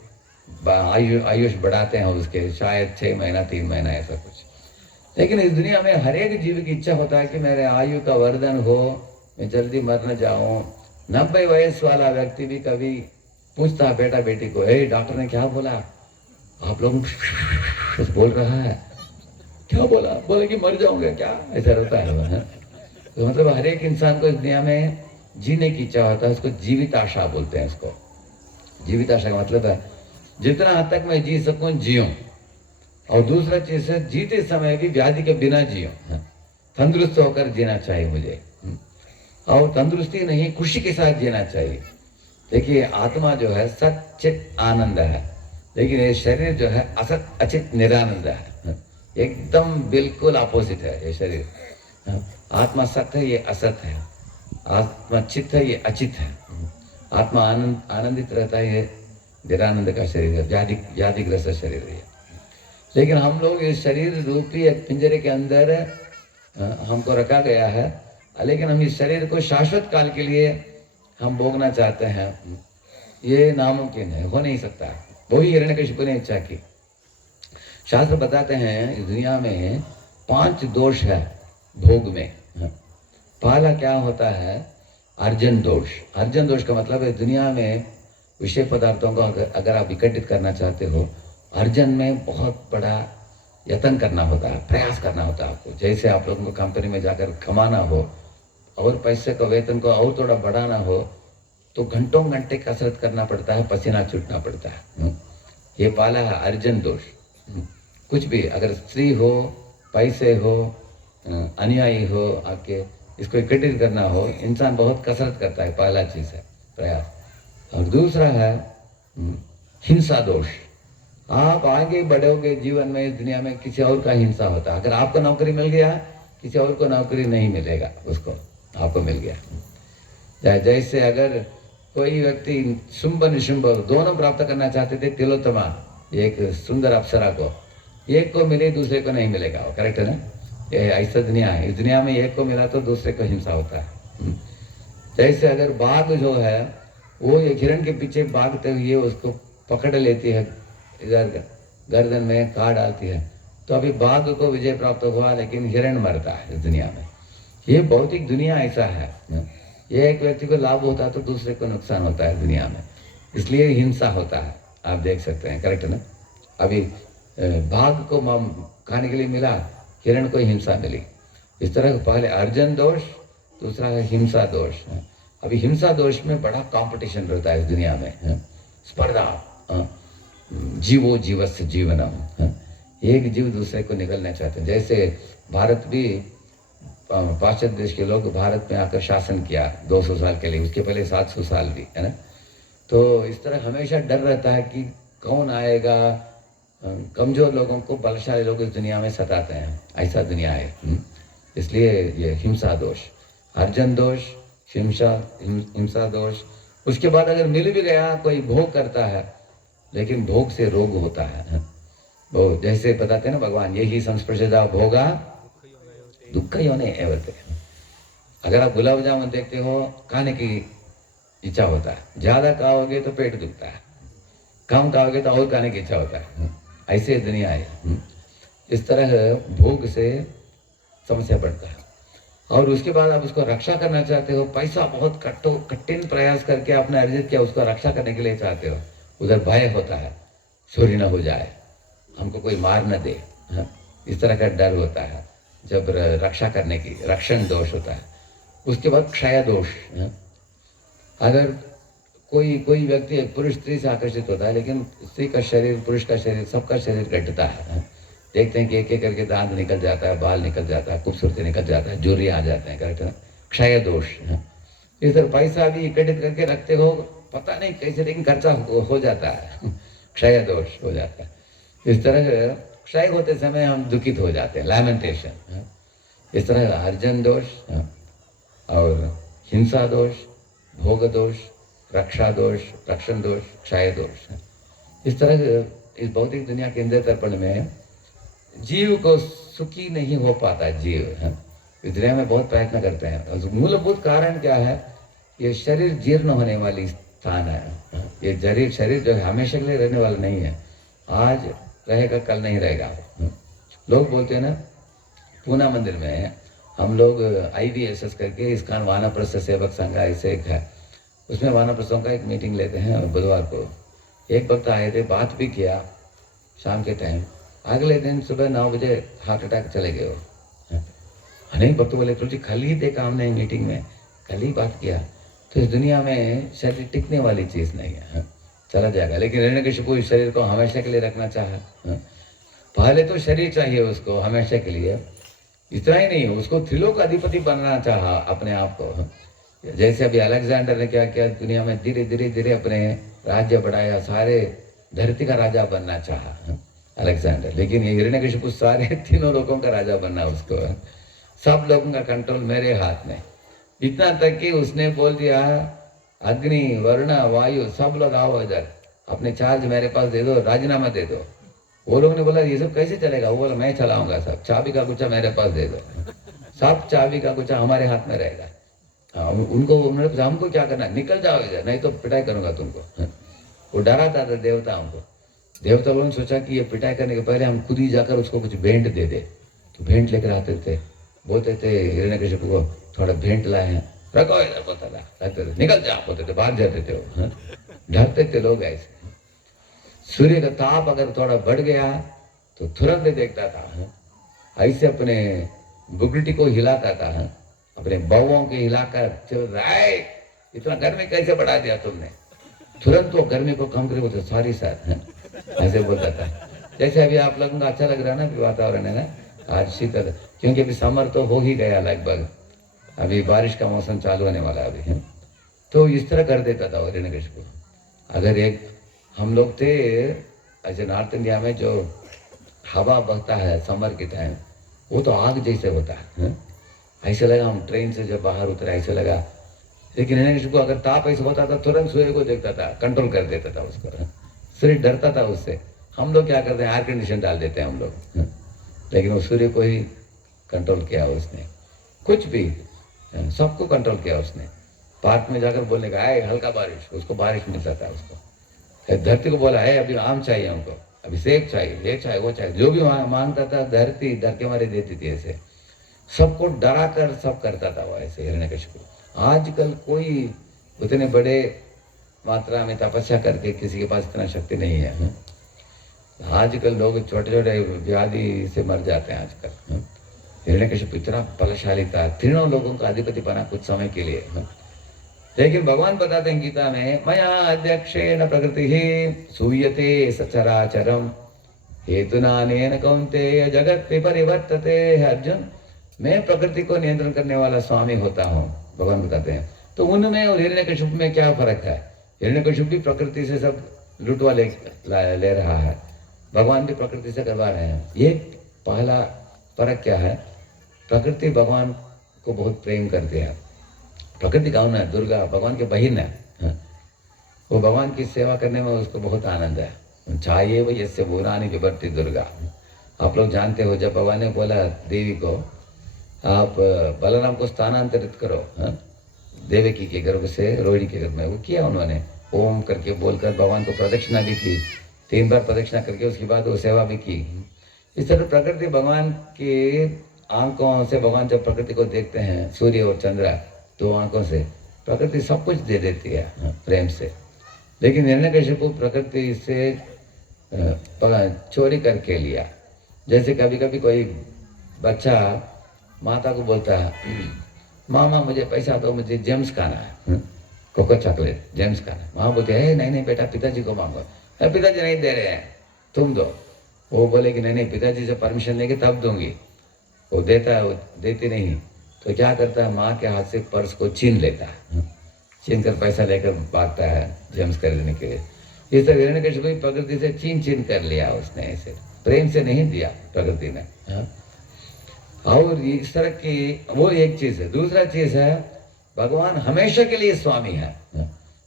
आयुष बढ़ाते हैं उसके, शायद 6 महीना 3 महीना ऐसा कुछ। लेकिन इस दुनिया में हर एक जीव की इच्छा होता है कि मेरे आयु का वर्धन हो, मैं जल्दी मर न जाऊं। 90 वयस वाला व्यक्ति भी कभी पूछता बेटा बेटी को, हे डॉक्टर ने क्या बोला, आप लोग कुछ बोल रहा है, क्या बोला, बोले कि मर जाऊंगा क्या, ऐसा रहता है। तो मतलब हर एक इंसान को इस दुनिया में जीने की इच्छा होता है, उसको जीवित आशा बोलते हैं। इसको जीवित आशा का मतलब है जितना हद तक मैं जी सकूं जियूं, और दूसरा चीज है जीते समय भी व्याधि के बिना जियो, तंदुरुस्त होकर जीना चाहिए मुझे, और तंदुरुस्ती नहीं खुशी के साथ जीना चाहिए। देखिए आत्मा जो है सत चित आनंद है, लेकिन ये शरीर जो है असत अचित निरानंद है, एकदम बिल्कुल अपोजिट है ये शरीर। आत्मा सत्य है, ये असत है, आत्मा चित्त है, ये अचित है। आत्मा आनंदित रहता है, ये निरानंद का शरीर है, व्याधिग्रस्त शरीर है। लेकिन हम लोग इस शरीर रूपी एक पिंजरे के अंदर हमको रखा गया है, लेकिन हम इस शरीर को शाश्वत काल के लिए हम भोगना चाहते हैं, ये नामुमकिन है, हो नहीं सकता। वही हिरण्यकशिपु ने इच्छा की। शास्त्र बताते हैं इस दुनिया में 5 दोष है भोग में। पहला क्या होता है, अर्जन दोष। अर्जन दोष का मतलब है दुनिया में विषय पदार्थों को अगर आप इकट्ठित करना चाहते हो, अर्जन में बहुत बड़ा यत्न करना होता है, प्रयास करना होता है आपको। जैसे आप लोगों को कंपनी में जाकर कमाना हो और पैसे को, वेतन को और थोड़ा बढ़ाना हो तो घंटों घंटे कसरत करना पड़ता है, पसीना छूटना पड़ता है। ये पहला है अर्जन दोष। कुछ भी अगर स्त्री हो, पैसे हो, अनुयायी हो, आपके इसको इकट्ठित करना हो, इंसान बहुत कसरत करता है, पहला चीज़ है प्रयास। और दूसरा है हिंसा दोष। आप आगे बढ़ोगे जीवन में, इस दुनिया में किसी और का हिंसा होता है। अगर आपको नौकरी मिल गया, किसी और को नौकरी नहीं मिलेगा, उसको आपको मिल गया। जैसे अगर कोई व्यक्ति शुंभ निशुंभ दोनों प्राप्त करना चाहते थे, तिलोत्तमा एक सुंदर अप्सरा को, एक को मिले दूसरे को नहीं मिलेगा, करेक्ट है ना। ये ऐसा दुनिया है। इस दुनिया में एक को मिला तो दूसरे को हिंसा होता है। जैसे अगर बाघ जो है वो एक हिरण के पीछे भागते हुए उसको पकड़ लेती है, इधर गर्दन में काट डालती है, तो अभी बाघ को विजय प्राप्त हुआ, लेकिन हिरण मरता है इस दुनिया में। ये भौतिक दुनिया ऐसा है, ये एक व्यक्ति को लाभ होता है तो दूसरे को नुकसान होता है दुनिया में, इसलिए हिंसा होता है। आप देख सकते हैं, करेक्ट है ना। अभी बाघ को खाने के लिए मिला, हिरण को हिंसा मिली। इस तरह पहले अर्जन दोष, दूसरा है हिंसा दोष। अभी हिंसा दोष में बड़ा कंपटीशन रहता है इस दुनिया में, स्पर्धा, जीवो जीवस्य जीवनम। एक जीव दूसरे को निगलना चाहते हैं। जैसे भारत भी पाश्चात्य देश के लोग भारत में आकर शासन किया 200 साल के लिए, उसके पहले 700 साल भी, है ना। तो इस तरह हमेशा डर रहता है कि कौन आएगा, कमज़ोर लोगों को बलशाली लोग इस दुनिया में सताते हैं, ऐसा दुनिया है। इसलिए ये हिंसा दोष, अर्जन दोष, हिंसा दोष। उसके बाद अगर मिल भी गया, कोई भोग करता है, लेकिन भोग से रोग होता है। वो जैसे बताते हैं ना भगवान, यही संस्पर्शदा भोगा दुख योने एवते। अगर आप गुलाब जामुन देखते हो, खाने की इच्छा होता है, ज़्यादा खाओगे तो पेट दुखता है, कम खाओगे तो और खाने की इच्छा होता है। ऐसे दुनिया है। इस तरह भोग से समस्या बढ़ता है। और उसके बाद आप उसको रक्षा करना चाहते हो, पैसा बहुत कठिन प्रयास करके आपने अर्जित किया, उसको रक्षा करने के लिए चाहते हो, उधर भय होता है चोरी न हो जाए, हमको कोई मार न दे, इस तरह का डर होता है जब रक्षा करने की, रक्षण दोष होता है। उसके बाद क्षय दोष। अगर कोई व्यक्ति एक पुरुष स्त्री से आकर्षित होता है, लेकिन स्त्री का शरीर, पुरुष का शरीर, सबका शरीर घटता है। देखते हैं कि एक एक करके दांत निकल जाता है, बाल निकल जाता है, खूबसूरती निकल जाता है, जोरी आ जाते हैं, करेक्ट है। क्षय दोष। इस तरह पैसा भी इकट्ठित करके रखते हो, पता नहीं कैसे, लेकिन खर्चा हो जाता है, क्षय दोष हो जाता है। इस तरह क्षय होते समय हम दुखित हो जाते हैं, लैमेंटेशन। इस तरह अर्जन दोष और हिंसा दोष, भोग दोष, रक्षा दोष, रक्षण दोष, क्षय दोष। इस तरह इस भौतिक दुनिया के इंद्रिय तर्पण में जीव को सुखी नहीं हो पाता। जीव इस दुनिया में बहुत प्रयत्न करते हैं। मूलभूत कारण क्या है? ये शरीर जीर्ण होने वाली स्थान है। ये शरीर जो है हमेशा के लिए रहने वाला नहीं है। आज रहेगा, कल नहीं रहेगा। लोग बोलते हैं ना, पूना मंदिर में हम लोग IVSS करके इस्कॉन वानप्रस्थ सेवक संघ ऐसे एक है, उसमें वानप्रस्थों का एक मीटिंग लेते हैं। और बुधवार को एक वक्त आए थे, बात भी किया शाम के टाइम। अगले दिन सुबह 9 बजे हार्ट अटैक चले गए वो। अनेक भक्त बोले, तुलसी कल ही देखा हमने मीटिंग में, कल ही बात किया। तो इस दुनिया में शरीर टिकने वाली चीज़ नहीं है, चला जाएगा। लेकिन हिरण्यकशिपु इस शरीर को हमेशा के लिए रखना चाहा। पहले तो शरीर चाहिए उसको हमेशा के लिए, इतना ही नहीं, उसको त्रिलोक अधिपति बनना चाहा अपने आप को। जैसे अभी अलेक्जेंडर ने क्या किया, दुनिया में धीरे धीरे धीरे अपने राज्य बढ़ाया, सारे धरती का राजा बनना चाहा अलेक्जेंडर। लेकिन ये हिरण्यकशिपु सारे तीनों लोगों का राजा बनना उसको, सब लोगों का कंट्रोल मेरे हाथ में। इतना तक कि उसने बोल दिया, अग्नि, वरुण, वायु सब लोग आओ इधर, अपने चार्ज मेरे पास दे दो, राजीनामा दे दो। वो लोग ने बोला ये सब कैसे चलेगा? वो बोला मैं चलाऊंगा सब, चाबी का गुच्छा मेरे पास दे दो, सब चाबी का गुच्छा हमारे हाथ में रहेगा। उन्होंने पूछा हमको क्या करना? निकल जाओ इधर, नहीं तो पिटाई करूंगा तुमको। वो डराता था देवताओं को। देवता लोगों ने सोचा कि ये पिटाई करने के पहले हम खुद ही जाकर उसको कुछ भेंट दे दे। तो भेंट लेकर आते थे, बोलते थे हिरण्यकशिपु को थोड़ा भेंट लाए हैं, रखो इधर, बोलता था, रखते थे, निकल जा बोलते थे, भाग जाते थे वो। डरते थे लोग ऐसे। सूर्य का ताप अगर थोड़ा बढ़ गया तो तुरंत देखता था, ऐसे अपने बुगटी को हिलाता था, अपने बवों के हिलाकर, इतना गर्मी कैसे बढ़ा दिया तुमने? तुरंत वो गर्मी को कम करे, बोलते सॉरी सर, ऐसे बोलता था। जैसे अभी आप लोगों को अच्छा लग रहा है ना वातावरण है ना, आज शीतल, क्योंकि अभी समर तो हो ही गया लगभग, अभी बारिश का मौसम चालू होने वाला अभी है। तो इस तरह कर देता था हिरण्यकशिपु। अगर एक हम लोग थे ऐसे नॉर्थ इंडिया में, जो हवा बहता है समर के टाइम, वो तो आग जैसे होता है। ऐसे लगा हम ट्रेन से जब बाहर उतरे, ऐसे लगा। लेकिन हिरण्यकशिपु अगर ताप ऐसे होता था, तुरंत सूर्य को देखता था, कंट्रोल कर देता था उसको। सूर्य डरता था उससे। हम लोग क्या करते हैं, एयर कंडीशन डाल देते हैं हम लोग, लेकिन वो सूर्य को ही कंट्रोल किया उसने। कुछ भी सबको कंट्रोल किया उसने। पार्क में जाकर बोलने का है हल्का बारिश, उसको बारिश मिलता था। उसको धरती को बोला है अभी आम चाहिए हमको, अभी सेब चाहिए, ये चाहिए, वो चाहिए, जो भी मांगता था धरती डर के मारे देती थी। ऐसे सबको डरा कर सब करता था वो ऐसे हिरण्यकशिपु। आजकल कोई उतने बड़े मात्रा में तपस्या करके किसी के पास इतना शक्ति नहीं है। आजकल लोग छोटे छोटे व्याधि से मर जाते हैं आजकल। हिरण्यकशिपु इतना बलशाली था, तीनों लोगों का अधिपति बना कुछ समय के लिए। लेकिन भगवान बताते हैं गीता में, मया अध्यक्षेण प्रकृति सूयते सचराचरम हेतुनानेन कौन्तेय जगत् विपरिवर्तते। अर्जुन, मैं प्रकृति को नियंत्रण करने वाला स्वामी होता हूँ, भगवान बताते हैं। तो उनमें और हिरण्यकशिप में क्या फर्क है? हिरण्यकशिप भी प्रकृति से सब लुटवा ले रहा है, भगवान भी प्रकृति से करवा रहे हैं। ये पहला फर्क क्या है? प्रकृति भगवान को बहुत प्रेम करते हैं। प्रकृति कौन है? दुर्गा, भगवान के बहन है। वो भगवान की सेवा करने में उसको बहुत आनंद है। चाहिए वो इससे बुरानी विभर्ती दुर्गा। आप लोग जानते हो, जब भगवान ने बोला देवी को आप बलराम को स्थानांतरित करो देवकी के गर्भ से रोहिणी के गर्भ में, वो किया उन्होंने। ओम करके बोलकर भगवान को प्रदक्षिणा भी की, 3 बार प्रदक्षिणा करके उसके बाद वो सेवा भी की। इस तरह प्रकृति भगवान के आंखों से, भगवान जब प्रकृति को देखते हैं, सूर्य और चंद्र 2 आंखों से, प्रकृति सब कुछ दे देती है प्रेम से। लेकिन हिरण्यकशिपु प्रकृति से चोरी करके लिया। जैसे कभी कभी कोई बच्चा माता को बोलता है, मामा मुझे पैसा दो, मुझे जेम्स खाना है, कोको चॉकलेट जेम्स खाना है। माँ बोलती है नहीं नहीं बेटा, पिताजी को मांगो। पिताजी नहीं दे रहे हैं, तुम दो। वो बोले कि नहीं नहीं, पिताजी से परमिशन लेके तब दूंगी। वो देता है, वो देती नहीं। तो क्या करता है, माँ के हाथ से पर्स को छीन लेता है, छीन कर पैसा लेकर भागता है जेम्स खरीदने के लिए। इस तरह हिरण्यकशिपु भी प्रकृति से छीन कर लिया उसने, ऐसे प्रेम से नहीं दिया प्रकृति ने। और इस तरह की वो एक चीज है। दूसरा चीज है, भगवान हमेशा के लिए स्वामी है।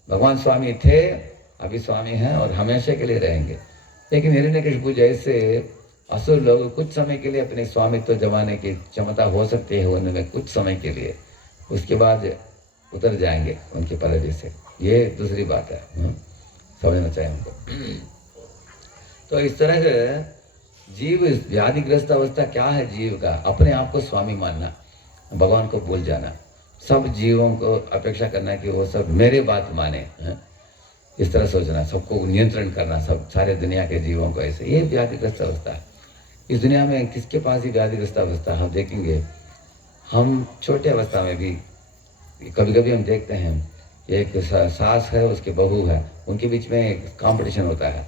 भगवान स्वामी थे, अभी स्वामी हैं और हमेशा के लिए रहेंगे। लेकिन हिरण्यकशिपु जैसे असुर लोग कुछ समय के लिए अपने स्वामित्व जमाने की क्षमता हो सकती है उनमें, कुछ समय के लिए, उसके बाद उतर जाएंगे उनकी पदवी से। ये दूसरी बात है, समझना चाहिए उनको। तो इस तरह से जीव व्याधिग्रस्त अवस्था क्या है जीव का? अपने आप को स्वामी मानना, भगवान को भूल जाना, सब जीवों को अपेक्षा करना कि वो सब मेरे बात माने, इस तरह सोचना, सबको नियंत्रण करना, सब सारे दुनिया के जीवों को ऐसे। ये व्याधिग्रस्त अवस्था है। इस दुनिया में किसके पास ही व्याधिग्रस्त अवस्था? हम देखेंगे, हम छोटे अवस्था में भी कभी कभी हम देखते हैं, एक सास है, उसके बहू है, उनके बीच में कंपटीशन होता है।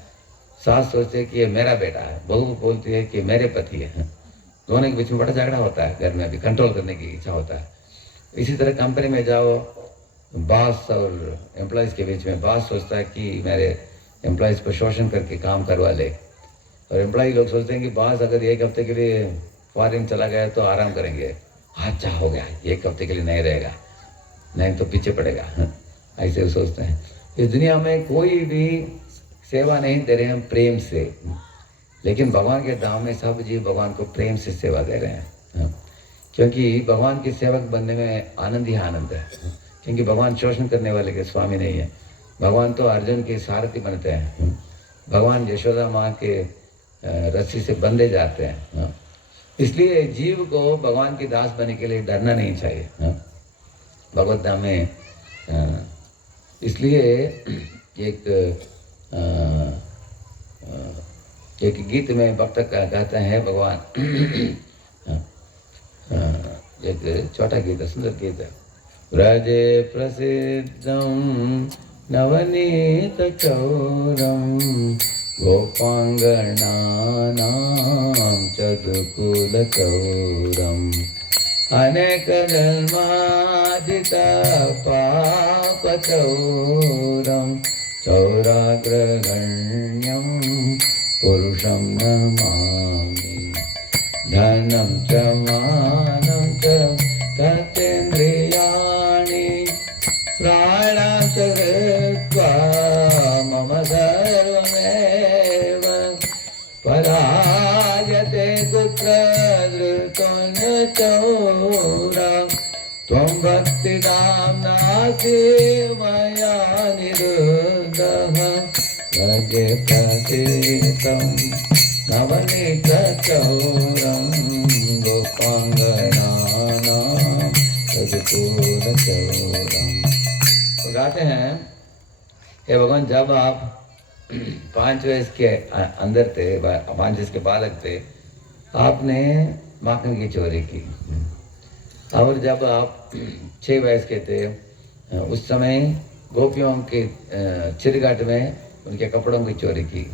सास सोचती है कि ये मेरा बेटा है, बहू बोलती है कि मेरे पति है। दोनों के बीच में बड़ा झगड़ा होता है, घर में भी कंट्रोल करने की इच्छा होता है। इसी तरह कंपनी में जाओ, बॉस और एम्प्लॉयज़ के बीच में बॉस सोचता है कि मेरे एम्प्लॉयज़ पर शोषण करके काम करवा ले, और एम्प्लॉय लोग सोचते हैं कि बॉस अगर 1 हफ्ते के लिए फॉरेन चला गया तो आराम करेंगे। अच्छा हो गया, 1 हफ्ते के लिए नहीं रहेगा, नहीं तो पीछे पड़ेगा, ऐसे सोचते हैं। इस दुनिया में कोई भी सेवा नहीं दे रहे हैं प्रेम से, लेकिन भगवान के धाम में सब जीव भगवान को प्रेम से सेवा दे रहे हैं। क्योंकि भगवान के सेवक बनने में आनंद ही आनंद है। क्योंकि भगवान शोषण करने वाले के स्वामी नहीं है। भगवान तो अर्जुन के सारथी बनते हैं। भगवान यशोदा माँ के रस्सी से बंधे जाते हैं। इसलिए जीव को भगवान की दास बनने के लिए डरना नहीं चाहिए भगवत धाम में। इसलिए एक गीत में भक्त कहते हैं भगवान, एक छोटा गीत है, सुंदर गीत है। व्रजे प्रसिद्धं नवनीत चौरम गोपांगनानां चतुकुल चौरम अनेक जन्मादिता पाप चौरम चौराग्रगण्यं पुरुषं नमामि। धनं च मानं च ततेन्द्रियाणि प्राणां च हृत्वा मम सर्वमेव पराजते कुत्र धृतो न चौरम् त्वं भक्तिदाम्नासि मया निरुद्धः भजे प्रसिद्धं नवनीतचौरं गोपांगनानां तदुकूलचौरम्। गाते हैं, हे भगवान, जब आप 5 वर्ष के अंदर थे, 5 वर्ष के बालक थे, आपने माखन की चोरी की। और जब आप 6 वर्ष के थे, उस समय गोपियों के चिरघाट में उनके कपड़ों की चोरी की।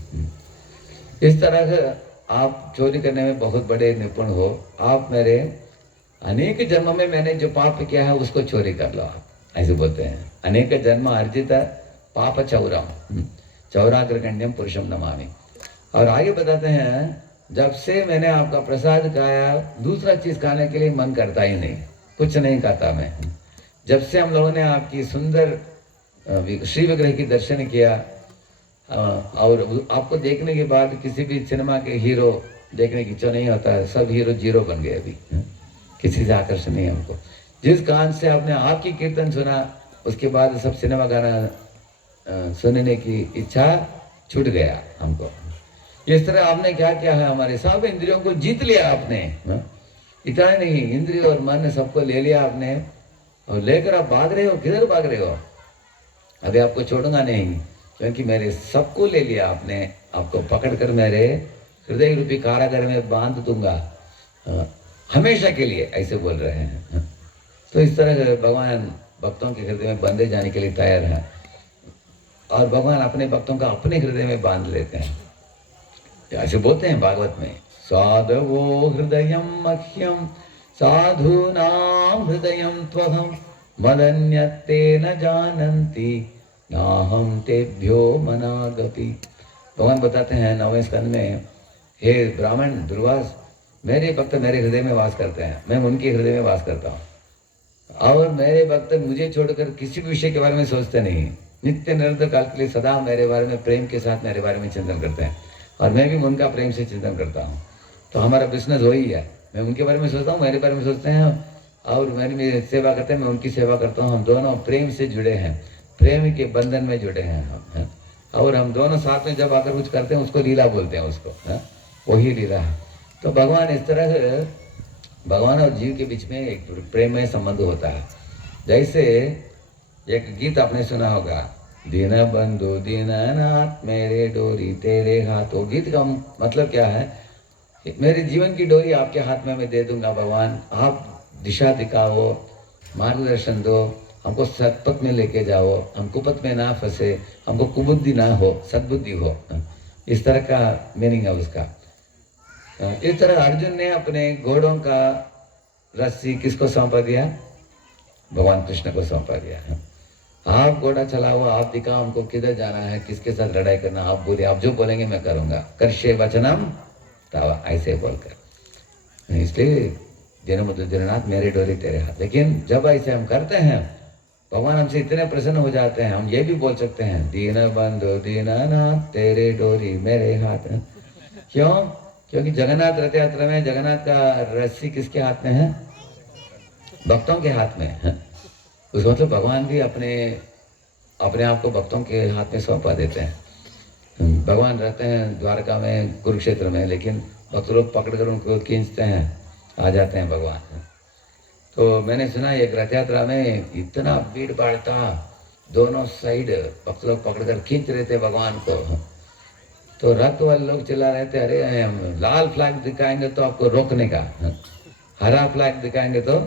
इस तरह से आप चोरी करने में बहुत बड़े निपुण हो। आप मेरे अनेक जन्म में मैंने जो पाप किया है उसको चोरी कर लो आप, ऐसे बोलते हैं। अनेक जन्म अर्जित पाप चौरम चौराग्रगण्यम पुरुषम नमामि। और आगे बताते हैं, जब से मैंने आपका प्रसाद खाया दूसरा चीज खाने के लिए मन करता ही नहीं, कुछ नहीं खाता मैं। जब से हम लोगों ने आपकी सुंदर श्री विग्रह की दर्शन किया और आपको देखने के बाद किसी भी सिनेमा के हीरो देखने की इच्छा नहीं होता है, सब हीरो जीरो बन गए अभी, किसी से आकर्षण नहीं हमको। जिस कान से आपने आपकी कीर्तन सुना उसके बाद सब सिनेमा गाना सुनने की इच्छा छूट गया हमको। इस तरह आपने क्या किया है, हमारे सब इंद्रियों को जीत लिया आपने। इतना नहीं, इंद्रिय और मन सबको ले लिया आपने, और लेकर आप भाग रहे हो। किधर भाग रहे हो? अभी आपको छोड़ूंगा नहीं, क्योंकि मेरे सबको ले लिया आपने। आपको पकड़कर मेरे हृदय रूपी कारागार में बांध दूंगा हमेशा के लिए, ऐसे बोल रहे हैं। तो इस तरह भगवान भक्तों के हृदय में बंधे जाने के लिए तैयार है, और भगवान अपने भक्तों का अपने हृदय में बांध लेते हैं। ऐसे बोलते हैं भागवत में, साधवो हृदयम मह्यम साधूनाम हृदयम त्वहम मदन्यते न जानन्ति नाहम तेभ्यो मनागपि। भगवान बताते हैं 9वें स्कंद में, हे ब्राह्मण दुर्वास, मेरे भक्त मेरे हृदय में वास करते हैं, मैं उनके हृदय में वास करता हूँ, और मेरे भक्त मुझे छोड़कर किसी भी विषय के बारे में सोचते नहीं। नित्य निरंतर काल के लिए सदा मेरे बारे में प्रेम के साथ मेरे बारे में चिंतन करते हैं, और मैं भी उनका प्रेम से चिंतन करता हूँ। तो हमारा बिजनेस वही है, मैं उनके बारे में सोचता हूँ, मेरे बारे में सोचते हैं, और मेरी सेवा करते हैं, मैं उनकी सेवा करता हूँ। हम दोनों प्रेम से जुड़े हैं, प्रेम के बंधन में जुड़े हैं हम, और हम दोनों साथ में जब आकर कुछ करते हैं उसको लीला बोलते हैं, उसको वही लीला है। तो भगवान इस तरह से, भगवान और जीव के बीच में एक प्रेममय संबंध होता है। जैसे एक गीत आपने सुना होगा, दीन बंधु दीननाथ मेरे डोरी तेरे हाथ। वो गीत का मतलब क्या है, मेरे जीवन की डोरी आपके हाथ में मैं दे दूंगा भगवान, आप दिशा दिखाओ, मार्गदर्शन दो, हमको सत्पथ में लेके जाओ, हम कुपथ में ना फंसे, हमको कुबुद्धि ना हो, सद्बुद्धि हो। इस तरह का मीनिंग है उसका। इस तरह अर्जुन ने अपने घोड़ों का रस्सी किसको सौंपा दिया? भगवान कृष्ण को सौंपा दिया। आप घोड़ा चलाओ, आप दिखाओ हमको किधर जाना है, किसके साथ लड़ाई करना, आप बोलिए, आप जो बोलेंगे मैं करूंगा, करशे वचनम तव, ऐसे बोलकर। इसलिए दीनबंधु दीननाथ मेरे डोरी तेरे हाथ। लेकिन जब ऐसे हम करते हैं, भगवान हमसे इतने प्रसन्न हो जाते हैं, हम ये भी बोल सकते हैं, दीनबंधु दीननाथ तेरे डोरी मेरे हाथ। क्यों? क्योंकि जगन्नाथ रथ यात्रा में जगन्नाथ का रस्सी किसके हाथ में है? भक्तों के हाथ में है। उस मतलब भगवान भी अपने आप को भक्तों के हाथ में सौंपा देते हैं। भगवान रहते हैं द्वारका में, कुरुक्षेत्र में, लेकिन भक्त लोग पकड़कर उनको खींचते हैं, आ जाते हैं भगवान। तो मैंने सुना एक रथ यात्रा में इतना भीड़ भाड़ था, दोनों साइड भक्त लोग पकड़कर खींच रहे थे भगवान को। तो रथ वाले लोग चिल्ला रहे थे, अरे हम लाल फ्लैग दिखाएंगे तो आपको रोकने का, हरा फ्लैग दिखाएंगे तो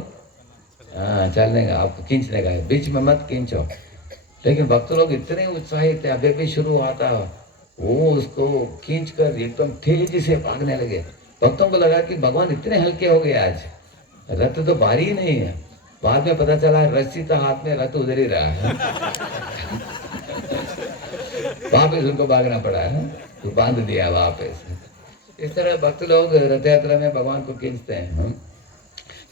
चलने का, आपको खींचने का, बीच में मत खींचो। लेकिन भक्त लोग इतने उत्साहित थे, अभी भी शुरू हुआ था, वो उसको खींच कर एकदम तेजी से भागने लगे। भक्तों को लगा कि भगवान इतने हल्के हो गए आज, रथ तो भारी ही नहीं है। बाद में पता चला रस्सी तो हाथ में, रथ उधर ही रहा है। वापस उनको भागना पड़ा है, तो बांध दिया वापस। इस तरह भक्त लोग रथ यात्रा में भगवान को खींचते हैं।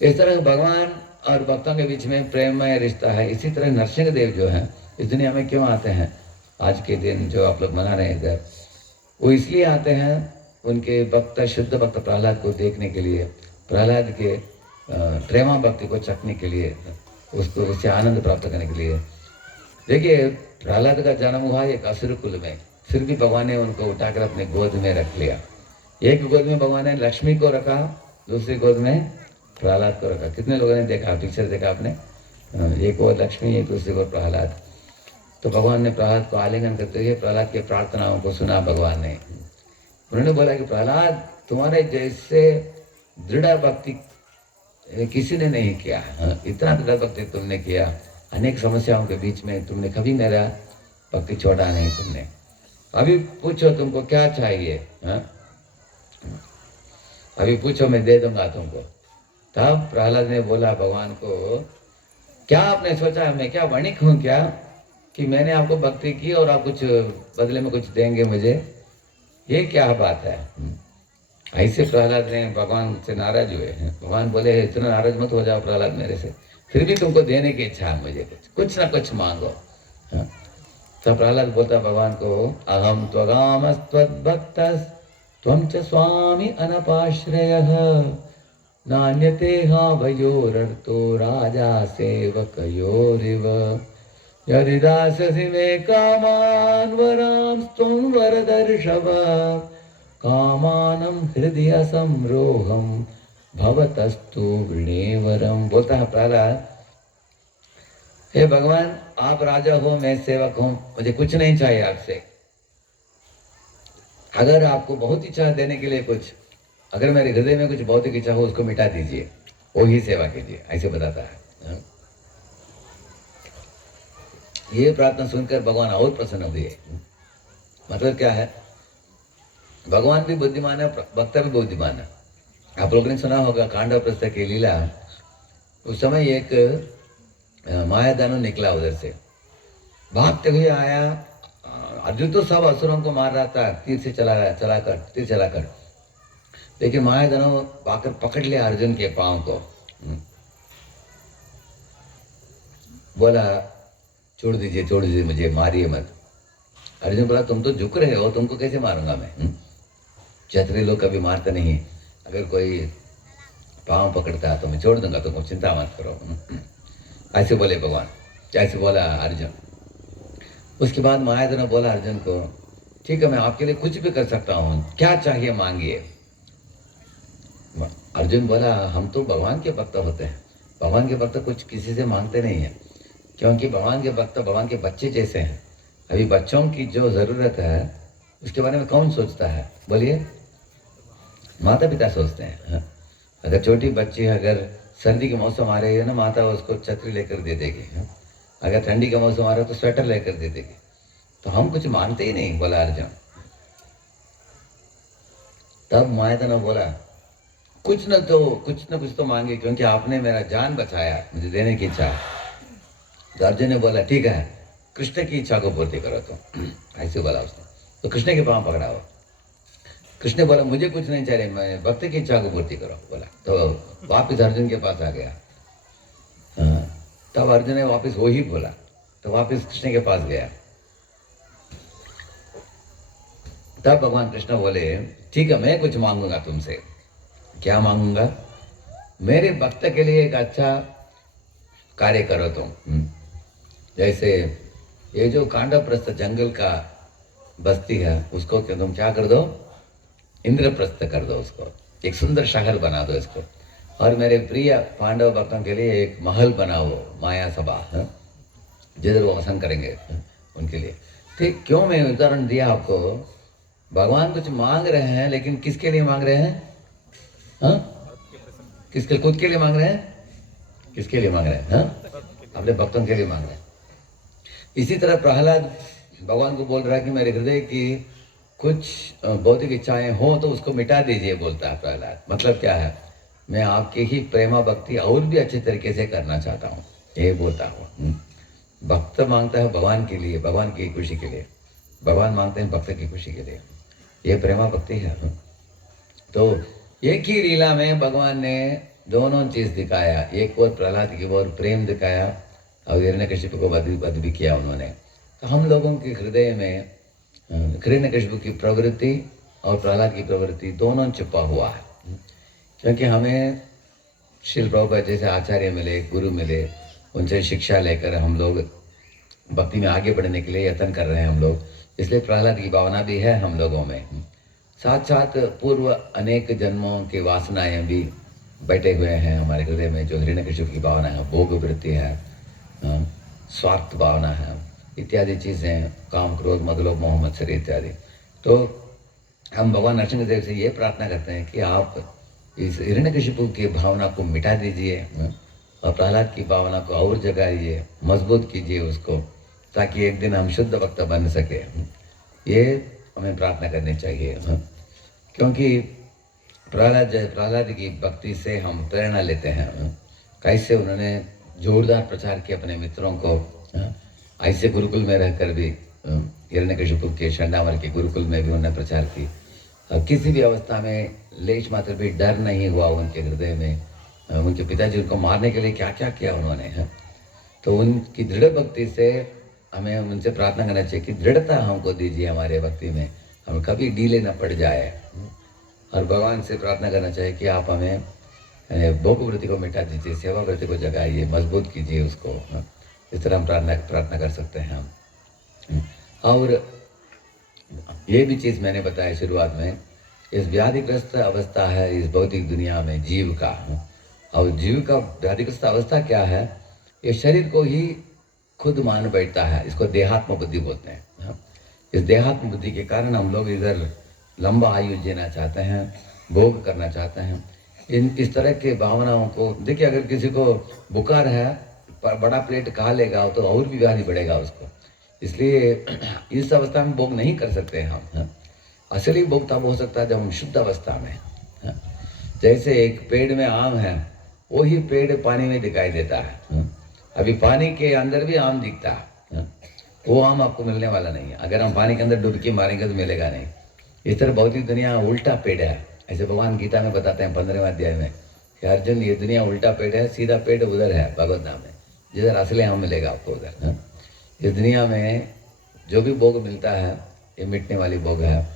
इस तरह भगवान और भक्तों के बीच में प्रेममय रिश्ता है। इसी तरह नरसिंह देव जो है इस दुनिया में क्यों आते हैं आज के दिन, जो आप लोग मना रहे हैं इधर, वो इसलिए आते हैं उनके भक्त, शुद्ध भक्त प्रहलाद को देखने के लिए, प्रहलाद के प्रेमा भक्ति को चखने के लिए, उसको उससे आनंद प्राप्त करने के लिए। देखिए, प्रहलाद का जन्म हुआ एक असुर कुल में, फिर भी भगवान ने उनको उठाकर अपने गोद में रख लिया। एक गोद में भगवान ने लक्ष्मी को रखा, दूसरी गोद में प्रहलाद को रखा। कितने लोगों ने देखा, पिक्चर देखा आपने? एक और लक्ष्मी, एक दूसरी को प्रहलाद। तो भगवान ने प्रहलाद को आलिंगन करते हुए प्रहलाद की प्रार्थनाओं को सुना भगवान ने। उन्होंने बोला कि प्रहलाद, तुम्हारे जैसे दृढ़ भक्ति किसी ने नहीं किया, इतना दृढ़ भक्ति तुमने किया, अनेक समस्याओं के बीच में तुमने कभी मेरा भक्ति छोड़ा नहीं तुमने। अभी पूछो तुमको क्या चाहिए, अभी पूछो मैं दे दूंगा तुमको। तब प्रहलाद ने बोला भगवान को, क्या आपने सोचा मैं क्या वणिक हूँ क्या कि मैंने आपको भक्ति की और आप कुछ बदले में कुछ देंगे मुझे? ये क्या बात है? ऐसे प्रहलाद ने भगवान से नाराज हुए हैं। भगवान बोले इतना नाराज मत हो जाओ प्रहलाद मेरे से, फिर भी तुमको देने की इच्छा है मुझे, कुछ ना कुछ मांगो। हाँ? तब प्रहलाद बोलता भगवान को, अहम त्वगामस्त्वद्भक्त त्वं च स्वामी अनपाश्रयः नान्यते हावयोरर्थो राजा सेवकयोरिव यदि दास्यसि मे कामान् वरांस्त्वं वरदर्शव कामानं हृदय संरोहम भवतस्तु वृणेवरम। बोलता है प्रहलाद, हे भगवान आप राजा हो मैं सेवक हूं, मुझे कुछ नहीं चाहिए आपसे। अगर आपको बहुत इच्छा देने के लिए कुछ, अगर मेरे हृदय में कुछ भौतिक इच्छा हो उसको मिटा दीजिए, वो ही सेवा कीजिए, ऐसे बताता है। ये प्रार्थना सुनकर भगवान और प्रसन्न हुए। मतलब क्या है, भगवान भी बुद्धिमान है, भक्त भी बुद्धिमान है। आप लोगों ने सुना होगा कांडव प्रस्थ की लीला। उस समय एक मायादानव निकला उधर से, भागते हुए आया। अर्जुन तो सब असुरों को मार रहा था तीर से चलाकर, लेकिन मायादानव आकर पकड़ लिया अर्जुन के पांव को। बोला छोड़ दीजिए मुझे, मारिए मत। अर्जुन बोला तुम तो झुक रहे हो, तुमको कैसे मारूंगा मैं? क्षत्रिय लोग कभी मारते नहीं, अगर कोई पांव पकड़ता तो मैं छोड़ दूंगा, तुमको चिंता मत करो। ऐसे बोले भगवान, ऐसे बोला अर्जुन। उसके बाद मायादानव बोला अर्जुन को, ठीक है मैं आपके लिए कुछ भी कर सकता हूँ, क्या चाहिए मांगिए। अर्जुन बोला हम तो भगवान के भक्त होते हैं, भगवान के भक्त कुछ किसी से मांगते नहीं है, क्योंकि भगवान के भक्त भगवान के बच्चे जैसे हैं। अभी बच्चों की जो ज़रूरत है उसके बारे में कौन सोचता है? बोलिए, माता पिता सोचते हैं। अगर छोटी बच्ची अगर सर्दी के मौसम आ रही है ना, माता उसको छतरी लेकर दे देगी। अगर ठंडी का मौसम आ रहा है तो स्वेटर लेकर दे देगी। तो हम कुछ मानते ही नहीं, बोला अर्जुन। तब मायादानव बोला कुछ न कुछ तो मांगे, क्योंकि आपने मेरा जान बचाया, मुझे देने की इच्छा है। तो अर्जुन ने बोला ठीक है कृष्ण की इच्छा को पूर्ति करो तुम, ऐसे बोला उसने। तो कृष्ण के पांव पकड़ा हो। कृष्ण बोला मुझे कुछ नहीं चाहिए, मैं भक्त की इच्छा को पूर्ति करो, बोला। तो वापिस अर्जुन के पास आ गया। तब अर्जुन ने वापिस वो ही बोला, तो वापिस कृष्ण के पास गया। तब भगवान कृष्ण बोले ठीक है मैं कुछ मांगूंगा तुमसे। क्या मांगूंगा? मेरे भक्त के लिए एक अच्छा कार्य करो तुम। जैसे ये जो कांडवप्रस्थ जंगल का बस्ती है उसको तुम क्या कर दो, इंद्रप्रस्थ कर दो उसको, एक सुंदर शहर बना दो इसको। और मेरे प्रिय पांडव भक्तों के लिए एक महल बनाओ, माया सभा, जिधर वो वसन करेंगे उनके लिए। ठीक, क्यों मैं उदाहरण दिया आपको, भगवान कुछ मांग रहे हैं, लेकिन किसके लिए मांग रहे हैं? किसके? खुद के लिए मांग रहे हैं? किसके लिए मांग रहे हैं? अपने भक्तों के लिए मांग रहे हैं। इसी तरह प्रहलाद भगवान को बोल रहा है कि मेरे हृदय की कुछ भौतिक इच्छाएं हो तो उसको मिटा दीजिए, बोलता है प्रहलाद। मतलब क्या है, मैं आपकी ही प्रेमा भक्ति और भी अच्छे तरीके से करना चाहता हूँ, ये बोलता हूँ। भक्त मांगता है भगवान के लिए, भगवान की खुशी के लिए, भगवान मांगते हैं भक्त की खुशी के लिए, ये प्रेमा भक्ति है। तो एक ही लीला में भगवान ने दोनों चीज दिखाया, एक और प्रहलाद की ओर प्रेम दिखाया और हिरण्यकशिपु को वध भी किया उन्होंने। तो हम लोगों के हृदय में हिरण्यकशिपु की प्रवृत्ति और प्रहलाद की प्रवृत्ति दोनों छुपा हुआ है, क्योंकि हमें श्रील प्रभुपाद जैसे आचार्य मिले, गुरु मिले, उनसे शिक्षा लेकर हम लोग भक्ति में आगे बढ़ने के लिए यत्न कर रहे हैं हम लोग। इसलिए प्रहलाद की भावना भी है हम लोगों में। साथ साथ पूर्व अनेक जन्मों की वासनाएं भी बैठे हुए हैं हमारे हृदय में, जो हिरण्यकशिपु की भावना है, भोग वृत्ति है, स्वार्थ भावना है, इत्यादि चीज़ें, काम क्रोध मद लोभ मोह मत्सर इत्यादि। तो हम भगवान नरसिंहदेव से ये प्रार्थना करते हैं कि आप इस हिरण्यकशिपु की भावना को मिटा दीजिए और प्रहलाद की भावना को और जगाइए, मजबूत कीजिए उसको, ताकि एक दिन हम शुद्ध भक्त बन सके। ये हमें प्रार्थना करनी चाहिए, क्योंकि प्रहलाद की भक्ति से हम प्रेरणा लेते हैं। कैसे उन्होंने जोरदार प्रचार किया अपने मित्रों को। ऐसे गुरुकुल में रहकर भी हिरण्यकशिपु के चंडामर के गुरुकुल में भी उन्होंने प्रचार की। किसी भी अवस्था में लेश मात्र भी डर नहीं हुआ उनके हृदय में। उनके पिताजी उनको मारने के लिए क्या क्या किया उन्होंने। तो उनकी दृढ़ भक्ति से हमें उनसे प्रार्थना करना चाहिए कि दृढ़ता हमको दीजिए हमारे भक्ति में, हम कभी ढीले न पड़ जाए। और भगवान से प्रार्थना करना चाहिए कि आप हमें भोग वृत्ति को मिटा दीजिए, सेवा वृत्ति को जगाइए, मजबूत कीजिए उसको। इस तरह हम प्रार्थना कर सकते हैं हम। और ये भी चीज़ मैंने बताया शुरुआत में, इस व्याधिग्रस्त अवस्था है इस भौतिक दुनिया में जीव का। और जीव का व्याधिग्रस्त अवस्था क्या है, ये शरीर को ही खुद मान बैठता है। इसको देहात्म बुद्धि बोलते हैं। इस देहात्म बुद्धि के कारण हम लोग इधर लंबा आयु जीना चाहते हैं, भोग करना चाहते हैं। इस तरह के भावनाओं को देखिए, अगर किसी को बुखार है, बड़ा प्लेट खा लेगा तो और भी व्याधि बढ़ेगा उसको। इसलिए इस अवस्था में भोग नहीं कर सकते हम। असली भोग तब हो सकता है जब हम शुद्ध अवस्था में। जैसे एक पेड़ में आम है, वही पेड़ पानी में दिखाई देता है। अभी पानी के अंदर भी आम दिखता है, वो आम आपको मिलने वाला नहीं है। अगर हम पानी के अंदर डुबकी मारेंगे तो मिलेगा नहीं। इस तरह भौतिक दुनिया उल्टा पेड़ है। ऐसे भगवान गीता में बताते हैं 15वें अध्याय में कि अर्जुन ये दुनिया उल्टा पेड़ है, सीधा पेड़ उधर है भगवत धाम में, जिधर असली आम मिलेगा आपको उधर। इस दुनिया में जो भी भोग मिलता है ये मिटने वाली भोग है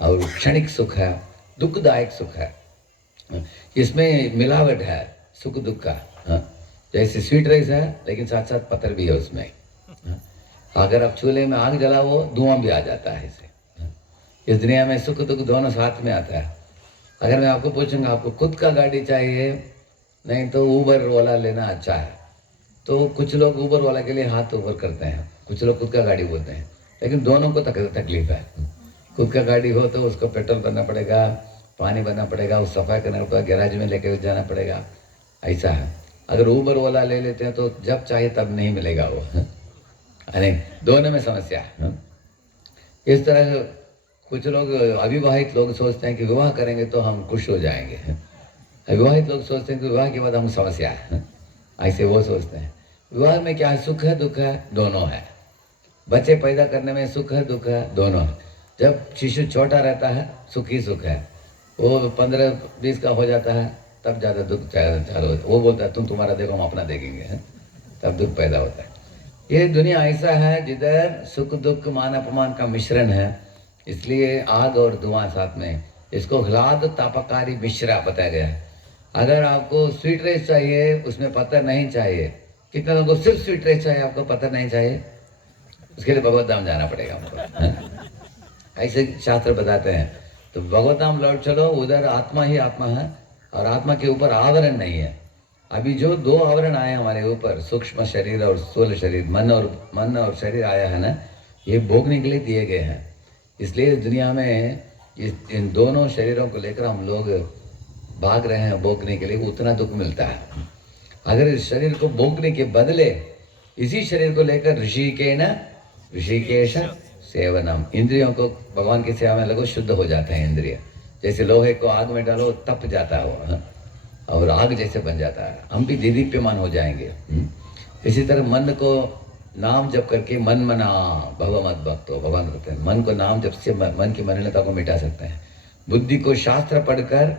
और क्षणिक सुख है, दुखदायक सुख है। इसमें मिलावट है सुख दुख का। जैसे स्वीट राइस है लेकिन साथ साथ पत्थर भी है उसमें। अगर आप चूल्हे में आग जलाओ धुआं भी आ जाता है इसे। इस दुनिया में सुख दुख दोनों साथ में आता है। अगर मैं आपको पूछूंगा आपको खुद का गाड़ी चाहिए नहीं तो ऊबर वाला लेना अच्छा है, तो कुछ लोग ऊबर वाला के लिए हाथ ऊपर करते हैं, कुछ लोग खुद का गाड़ी बोलते हैं। लेकिन दोनों को तकलीफ है। खुद का गाड़ी हो तो उसको पेट्रोल भरना पड़ेगा, पानी भरना पड़ेगा, उस सफाई करना पड़ेगा, गैराज में लेकर जाना पड़ेगा, ऐसा है। अगर ऊबर वाला ले लेते हैं तो जब चाहे तब नहीं मिलेगा वो। अरे दोनों में समस्या है। इस तरह कुछ लोग अविवाहित लोग सोचते हैं कि विवाह करेंगे तो हम खुश हो जाएंगे। अविवाहित लोग सोचते हैं कि विवाह के बाद हम समस्या है, ऐसे वो सोचते हैं। विवाह में क्या है, सुख है दुख है दोनों है। बच्चे पैदा करने में सुख है दुख है दोनों है। जब शिशु छोटा रहता है सुख ही सुख है, वो 15-20 का हो जाता है तब ज़्यादा दुख चालू होता है। वो बोलता है तुम्हारा देखो हम अपना देखेंगे, तब दुख पैदा होता है। ये दुनिया ऐसा है जिधर सुख दुख मान अपमान का मिश्रण है। इसलिए आग और धुआं साथ में, इसको ह्लाद तापकारी मिश्रा बताया गया है। अगर आपको स्वीट राइस चाहिए उसमें पत्थर नहीं चाहिए। कितने लोगों को सिर्फ स्वीट राइस चाहिए, आपको पत्थर नहीं चाहिए, उसके लिए भगवत धाम जाना पड़ेगा हमको। ऐसे शास्त्र बताते हैं। तो भगवत धाम लौट चलो, उधर आत्मा ही आत्मा है और आत्मा के ऊपर आवरण नहीं है। अभी जो 2 आवरण आए हमारे ऊपर, सूक्ष्म शरीर और स्थूल शरीर, मन और शरीर आया है ना, ये भोगने के लिए दिए गए हैं। इसलिए इस दुनिया में इन दोनों शरीरों को लेकर हम लोग भाग रहे हैं भोगने के लिए, उतना दुख मिलता है। अगर इस शरीर को भोगने के बदले इसी शरीर को लेकर ऋषिकेश सेवनम, इंद्रियों को भगवान की सेवा में लगो, शुद्ध हो जाते हैं इंद्रिय। जैसे लोहे को आग में डालो तप जाता है वो, और आग जैसे बन जाता है, हम भी दीदीप्यमान हो जाएंगे। इसी तरह मन को नाम जप करके मन मना भव मत भक्तो, भगवान कहते हैं मन को नाम जप से मन की मलिनता को मिटा सकते हैं। बुद्धि को शास्त्र पढ़कर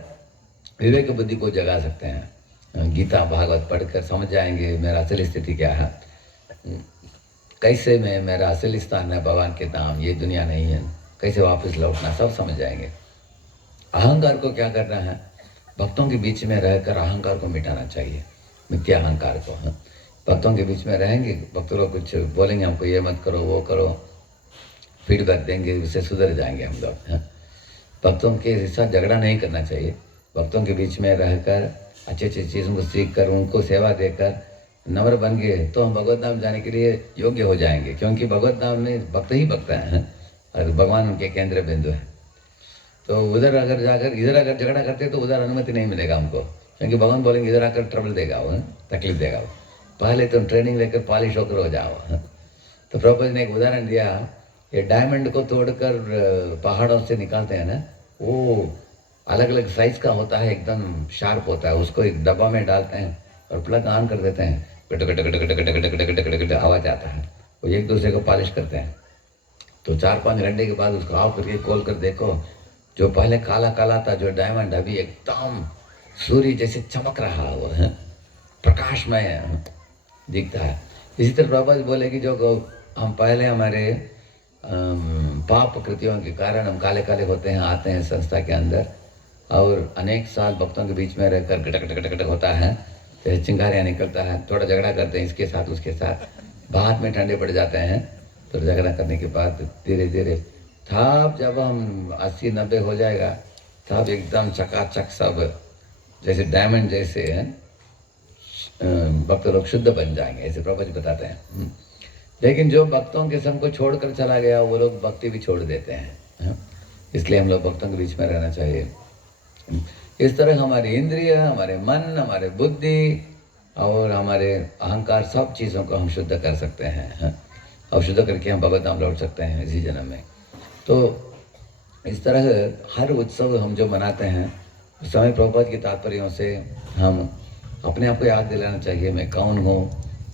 विवेक बुद्धि को जगा सकते हैं। गीता भागवत पढ़कर समझ जाएंगे मेरा असली स्थिति क्या है, कैसे मैं, मेरा असली स्थान है भगवान के धाम, ये दुनिया नहीं है, कैसे वापस लौटना, सब समझ जाएंगे। अहंकार को क्या करना है, भक्तों के बीच में रहकर अहंकार को मिटाना चाहिए, मिथ्या अहंकार को। भक्तों के बीच में रहेंगे, भक्त लोग कुछ बोलेंगे हमको ये मत करो वो करो, फीडबैक देंगे, उससे सुधर जाएंगे हम लोग। भक्तों के साथ झगड़ा नहीं करना चाहिए। भक्तों के बीच में रहकर अच्छी अच्छी चीज़ों को सीख कर उनको सेवा देकर नम्र बन गए तो हम भगवत धाम जाने के लिए योग्य हो जाएंगे। क्योंकि भगवत धाम में भक्त ही भक्त हैं और भगवान उनके केंद्र बिंदु है। तो उधर अगर जाकर इधर अगर झगड़ा करते तो उधर अनुमति नहीं मिलेगा हमको, क्योंकि भगवान बोलेंगे इधर आकर ट्रबल देगा वो, तकलीफ देगा वो, पहले तुम ट्रेनिंग लेकर पॉलिश होकर हो जाओ। तो प्रभुपाद ने एक उदाहरण दिया, ये डायमंड को तोड़कर पहाड़ों से निकालते हैं ना, वो अलग अलग साइज का होता है, एकदम शार्प होता है, उसको एक डब्बा में डालते हैं और प्लग ऑन कर देते हैं, गट गट गट गट गट गट गट गट गट आवाज आता है, वो एक दूसरे को पॉलिश करते हैं। तो 4-5 घंटे के बाद उसको ऑफ करके खोल कर देखो, जो पहले काला काला था जो डायमंड अभी एकदम सूर्य जैसे चमक रहा वो है, प्रकाशमय दिखता है। इसी तरह प्रभुपाद बोले कि जो हम पहले हमारे पाप कृतियों के कारण हम काले काले होते हैं, आते हैं संस्था के अंदर और अनेक साल भक्तों के बीच में रहकर गटक गटक गटक होता है, तो चिंगारियाँ निकलता है, थोड़ा झगड़ा करते हैं इसके साथ उसके साथ, बाद में ठंडे पड़ जाते हैं। तो झगड़ा करने के बाद धीरे धीरे तब जब हम 80-90 हो जाएगा तब एकदम चकाचक सब जैसे डायमंड जैसे भक्त लोग शुद्ध बन जाएंगे, ऐसे प्रभुपाद जी बताते हैं। लेकिन जो भक्तों के संग को छोड़कर चला गया वो लोग भक्ति भी छोड़ देते हैं, इसलिए हम लोग भक्तों के बीच में रहना चाहिए। इस तरह हमारी इंद्रिय, हमारे मन, हमारे बुद्धि और हमारे अहंकार सब चीज़ों को हम शुद्ध कर सकते हैं और शुद्ध करके हम भगवत धाम लौट सकते हैं इसी जन्म में। तो इस तरह हर उत्सव हम जो मनाते हैं उस समय प्रभुपाद की तात्पर्यों से हम अपने आप को याद दिलाना चाहिए, मैं कौन हूँ,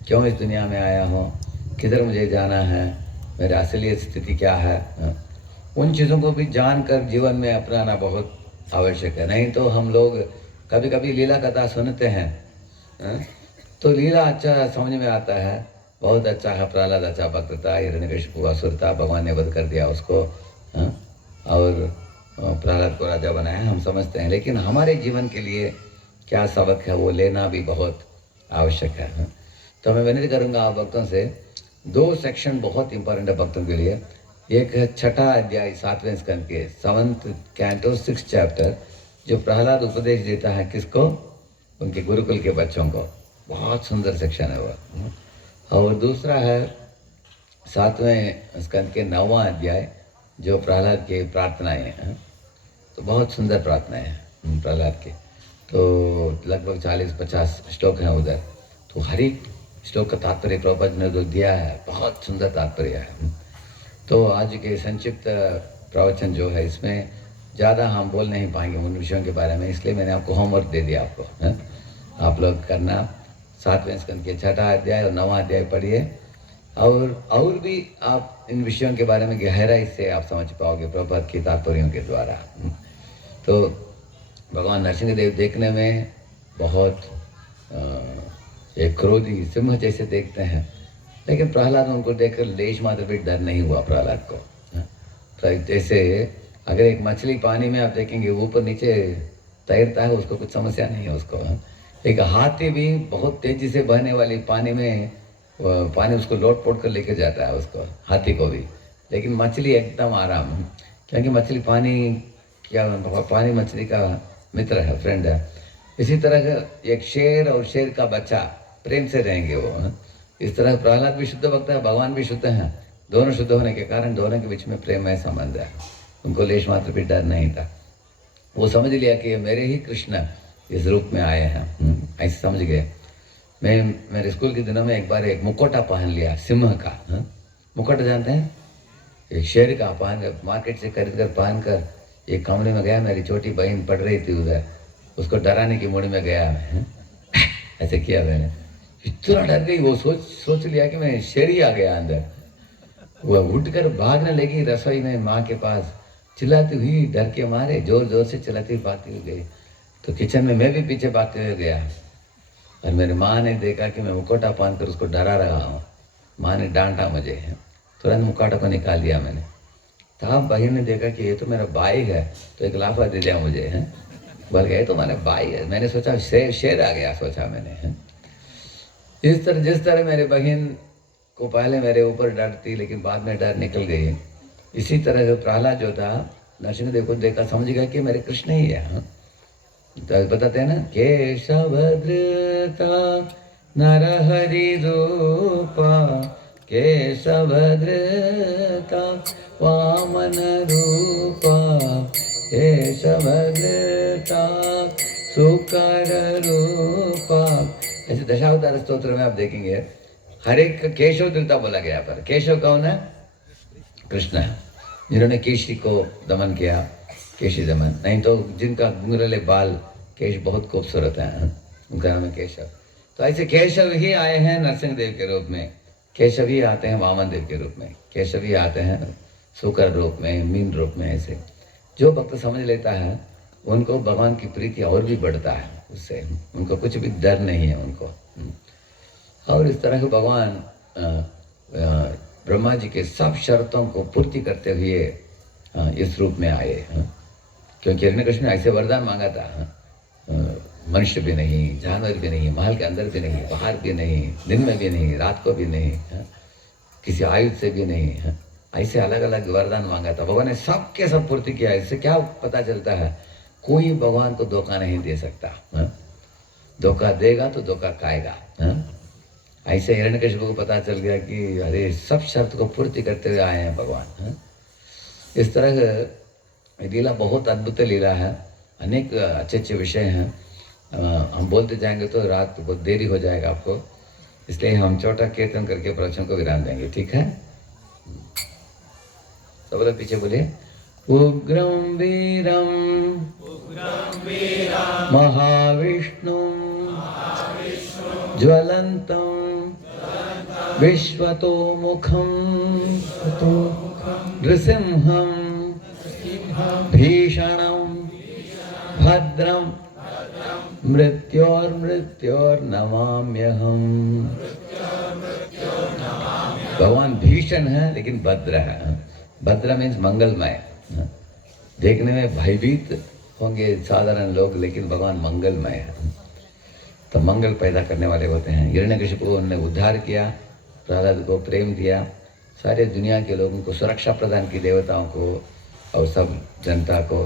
क्यों इस दुनिया में आया हूँ, किधर मुझे जाना है, मेरी असलियत स्थिति क्या है। उन चीज़ों को भी जानकर जीवन में अपनाना बहुत आवश्यक है। नहीं तो हम लोग कभी कभी लीला कथा सुनते हैं तो लीला अच्छा समझ में आता है, बहुत अच्छा है, प्रहलाद अच्छा भक्त था, हिरण्यकशिपु असुर था, भगवान ने वध कर दिया उसको और प्रहलाद को राजा बनाया, हम समझते हैं। लेकिन हमारे जीवन के लिए क्या सबक है वो लेना भी बहुत आवश्यक है। तो मैं विनती करूँगा आप भक्तों से, 2 सेक्शन बहुत इंपॉर्टेंट है भक्तों के लिए। एक है 6ठा अध्याय 7वें स्कंद के 7th कैंटो 6th चैप्टर, जो प्रहलाद उपदेश देता है किसको, उनके गुरुकुल के बच्चों को, बहुत सुंदर सेक्शन है वो। और दूसरा है 7वें स्कंद के 9वां अध्याय, जो प्रहलाद के प्रार्थनाएं हैं, तो बहुत सुंदर प्रार्थनाएं हैं प्रहलाद के, तो लगभग 40-50 श्लोक हैं उधर। तो हर एक श्लोक का तात्पर्य प्रभुपाद ने जो दिया है बहुत सुंदर तात्पर्य है। तो आज के संक्षिप्त प्रवचन जो है इसमें ज़्यादा हम बोल नहीं पाएंगे उन विषयों के बारे में, इसलिए मैंने आपको होमवर्क दे दिया आपको है? आप लोग करना 7वें स्कंद के 6ठा अध्याय और 9वां अध्याय पढ़िए और भी आप इन विषयों के बारे में गहराई से आप समझ पाओगे प्रभुपाद की तात्पर्यों के द्वारा। तो भगवान नरसिंह देव देखने में बहुत एक क्रोधी सिंह जैसे देखते हैं, लेकिन प्रहलाद उनको देखकर लेश मात्र भी डर नहीं हुआ प्रहलाद को। तो जैसे अगर एक मछली पानी में आप देखेंगे ऊपर नीचे तैरता है, उसको कुछ समस्या नहीं है उसको। एक हाथी भी बहुत तेजी से बहने वाली पानी में पानी उसको लोट पोट कर लेके जाता है उसको, हाथी को भी। लेकिन मछली एकदम आराम, क्योंकि मछली पानी मछली का मित्र है, फ्रेंड है। इसी तरह एक शेर और शेर का बच्चा प्रेम से रहेंगे वो। इस तरह प्रहलाद भी शुद्ध भक्त है, भगवान भी शुद्ध हैं, दोनों शुद्ध होने के कारण दोनों के बीच में प्रेममय संबंध है। उनको लेश मात्र भी डर नहीं था, वो समझ लिया कि ये मेरे ही कृष्ण इस रूप में आए हैं, ऐसे समझ गए। मैं मेरे स्कूल के दिनों में एक बार एक मुकोटा पहन लिया सिंह का। मुकोटा जानते हैं, एक शेर का पहन कर मार्केट से खरीद कर पहन कर एक कमरे में गया, मेरी छोटी बहन पढ़ रही थी उधर, उसको डराने की मूड में गया मैं ऐसे किया मैंने, इतना डर गई वो, सोच लिया कि मैं शेर ही आ गया अंदर। वह उठकर भागने लगी रसोई में माँ के पास, चिल्लाती हुई डर के मारे, जोर जोर से चिल्लाती हुई भागती हुई गई। तो किचन में मैं भी पीछे भागते हुए गया और मेरी माँ ने देखा कि मैं मुखौटा पहन कर उसको डरा रहा हूँ। माँ ने डांटा मुझे, तुरंत मुखौटा को निकाल लिया मैंने। तब बहन ने देखा कि ये तो मेरा भाई है, तो एक लाफा दे दिया मुझे बोल गया ये तो मेरा भाई है। मैंने सोचा शेर आ गया, सोचा मैंने। इस तरह जिस तरह मेरे बहन को पहले मेरे ऊपर डर थी, लेकिन बाद में डर निकल गई, इसी तरह जो प्रहलाद जो था नरसिंह देव को देखा, समझ गया कि मेरे कृष्ण ही है। तो बताते हैं ना, केशवधृता नरहरि रूपा, केशवधृता वामन रूपा, केशवधृता सुकर रूपा। ऐसे दशावतार स्तोत्र में आप देखेंगे हर एक केशव धृता बोला गया। पर केशव कौन है? कृष्ण है, जिन्होंने केशरी को दमन किया, केशी दमन, नहीं तो जिनका घुंघराले बाल केश बहुत खूबसूरत है, उनका नाम है केशव। तो ऐसे केशव ही आए हैं नरसिंह देव के रूप में, केशव ही आते हैं वामन देव के रूप में, केशव ही आते हैं शुकर रूप में, मीन रूप में। ऐसे जो भक्त समझ लेता है उनको भगवान की प्रीति और भी बढ़ता है उससे, उनको कुछ भी डर नहीं है उनको। और इस तरह के भगवान ब्रह्मा जी के सब शर्तों को पूर्ति करते हुए इस रूप में आए, क्योंकि हिरण्यकश्यप ने ऐसे वरदान मांगा था, मनुष्य भी नहीं, जानवर भी नहीं, महल के अंदर भी नहीं, बाहर भी नहीं, दिन में भी नहीं, रात को भी नहीं, किसी आयुध से भी नहीं, ऐसे अलग अलग वरदान मांगा था। भगवान ने सबके सब पूर्ति किया। इससे क्या पता चलता है, कोई भगवान को धोखा नहीं दे सकता, धोखा देगा तो धोखा खाएगा। ऐसे हिरण्यकश्यप को पता चल गया कि अरे सब शर्त को पूर्ति करते हुए आए हैं भगवान। इस तरह लीला बहुत अद्भुत लीला है, अनेक अच्छे अच्छे विषय हैं। हम बोलते जाएंगे तो रात बहुत देरी हो जाएगा आपको, इसलिए हम छोटा कीर्तन करके प्रवचन को विराम देंगे, ठीक है? सब लोग पीछे बोलिए। उग्रं वीरं महाविष्णुं ज्वलन्तं विश्वतोमुखं नृसिंहं भीषणं भद्रं मृत्योर्नमाम्यहम्। भगवान भीषण है लेकिन भद्र है। भद्र मीन्स मंगलमय। देखने में भयभीत होंगे साधारण लोग, लेकिन भगवान मंगलमय है, तो मंगल पैदा करने वाले होते हैं। हिरण्यकश्यप को उन्होंने उद्धार किया, प्रहलाद को प्रेम दिया, सारे दुनिया के लोगों को सुरक्षा प्रदान की, देवताओं को और सब जनता को,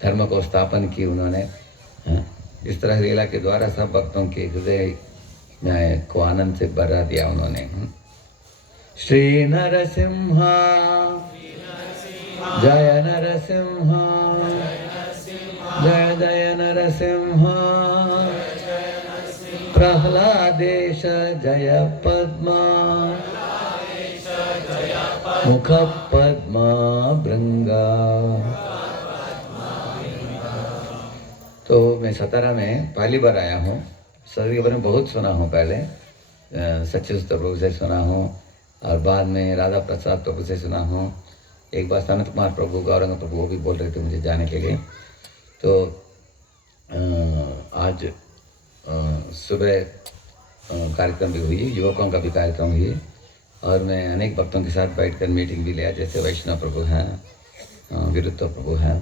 धर्म को स्थापन की उन्होंने। इस तरह लीला के द्वारा सब भक्तों के हृदय को आनंद से भरा दिया उन्होंने। श्री नरसिंह जय नरसिंह, जय जय नरसिंह, प्रह्लादेश जय पद्मा, मुख पद्मा भृंगा। तो मैं सतारा में पहली बार आया हूँ। सर के बारे में बहुत सुना हूँ, पहले सच्चिदानंद प्रभु से सुना हूँ और बाद में राधा प्रसाद प्रभु से सुना हूँ। एक बार सनत कुमार प्रभु, गौरंग प्रभु, वो भी बोल रहे थे मुझे जाने के लिए। तो आज सुबह कार्यक्रम भी हुई, युवकों का भी कार्यक्रम हुई, और मैं अनेक भक्तों के साथ बैठकर मीटिंग भी लिया, जैसे वैष्णव प्रभु हैं, विरुद्ध प्रभु हैं,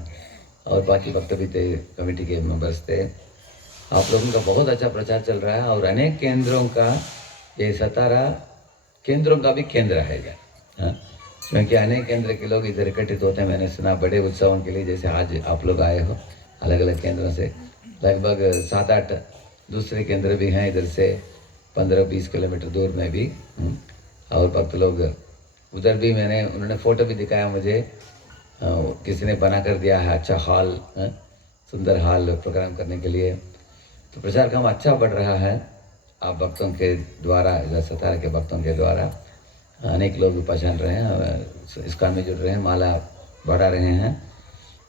और बाकी भक्त भी थे, कमेटी के मेंबर्स थे। आप लोगों का बहुत अच्छा प्रचार चल रहा है, और अनेक केंद्रों का, ये सतारा केंद्रों का भी केंद्र है इधर, क्योंकि अनेक केंद्र के लोग इधर इकट्ठित होते हैं। मैंने सुना बड़े उत्सवों के लिए, जैसे आज आप लोग आए हो अलग अलग केंद्रों से, लगभग 7-8 दूसरे केंद्र भी हैं इधर से 15-20 किलोमीटर दूर में भी, और भक्त लोग उधर भी। उन्होंने फ़ोटो भी दिखाया मुझे, किसी ने बना कर दिया है अच्छा हॉल, सुंदर हॉल प्रोग्राम करने के लिए। तो प्रचार काम अच्छा बढ़ रहा है आप भक्तों के द्वारा, इधर सतारा के भक्तों के द्वारा। अनेक लोग पहचान रहे हैं, इस काम में जुड़ रहे हैं, माला बढ़ा रहे हैं।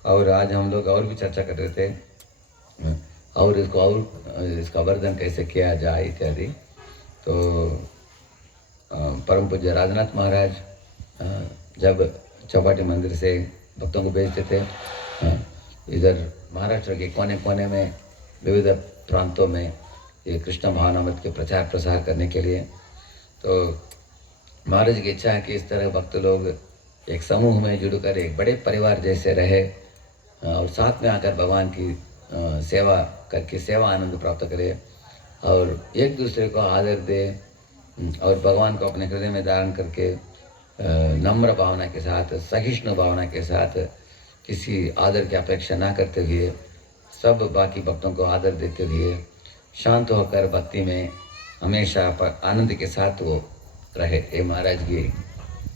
और आज हम लोग और भी चर्चा कर रहे थे, और इसका वर्धन कैसे किया जाए इत्यादि। तो परम पूज्य राजनाथ महाराज जब चौपाटी मंदिर से भक्तों को भेजते थे इधर महाराष्ट्र के कोने कोने में, विविध प्रांतों में, ये कृष्ण भावनामृत के प्रचार प्रसार करने के लिए, तो महाराज की इच्छा है कि इस तरह भक्त लोग एक समूह में जुड़कर एक बड़े परिवार जैसे रहे, और साथ में आकर भगवान की सेवा करके सेवा आनंद प्राप्त करे, और एक दूसरे को आदर दे, और भगवान को अपने हृदय में धारण करके नम्र भावना के साथ, सहिष्णु भावना के साथ, किसी आदर की अपेक्षा ना करते हुए, सब बाकी भक्तों को आदर देते हुए, शांत होकर भक्ति में हमेशा आनंद के साथ वो रहे, ये महाराज की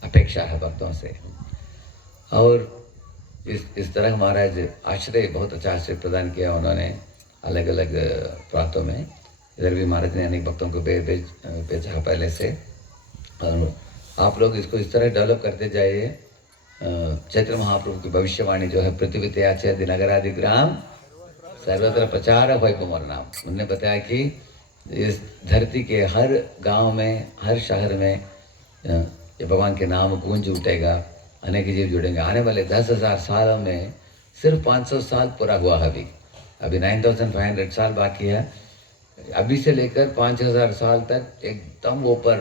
अपेक्षा है भक्तों से। और इस तरह महाराज आश्रय, बहुत अच्छा आश्रय प्रदान किया उन्होंने अलग अलग प्रांतों में। इधर भी महाराज ने अनेक भक्तों को भेजा पहले से, और आप लोग इसको इस तरह डेवलप करते जाइए, चैत्र महाप्रभु की भविष्यवाणी जो है, पृथ्वी त्याचे दिनगरादि ग्राम सर्वत्र प्रचार है कुमार नाम। उन्होंने बताया कि इस धरती के हर गांव में, हर शहर में ये भगवान के नाम गूंज उठेगा, अनेक जीव जुड़ेंगे। आने वाले 10,000 सालों में सिर्फ 500 साल पूरा हुआ है। अभी 9,500 साल बाकी है। अभी से लेकर 5,000 साल तक एकदम ऊपर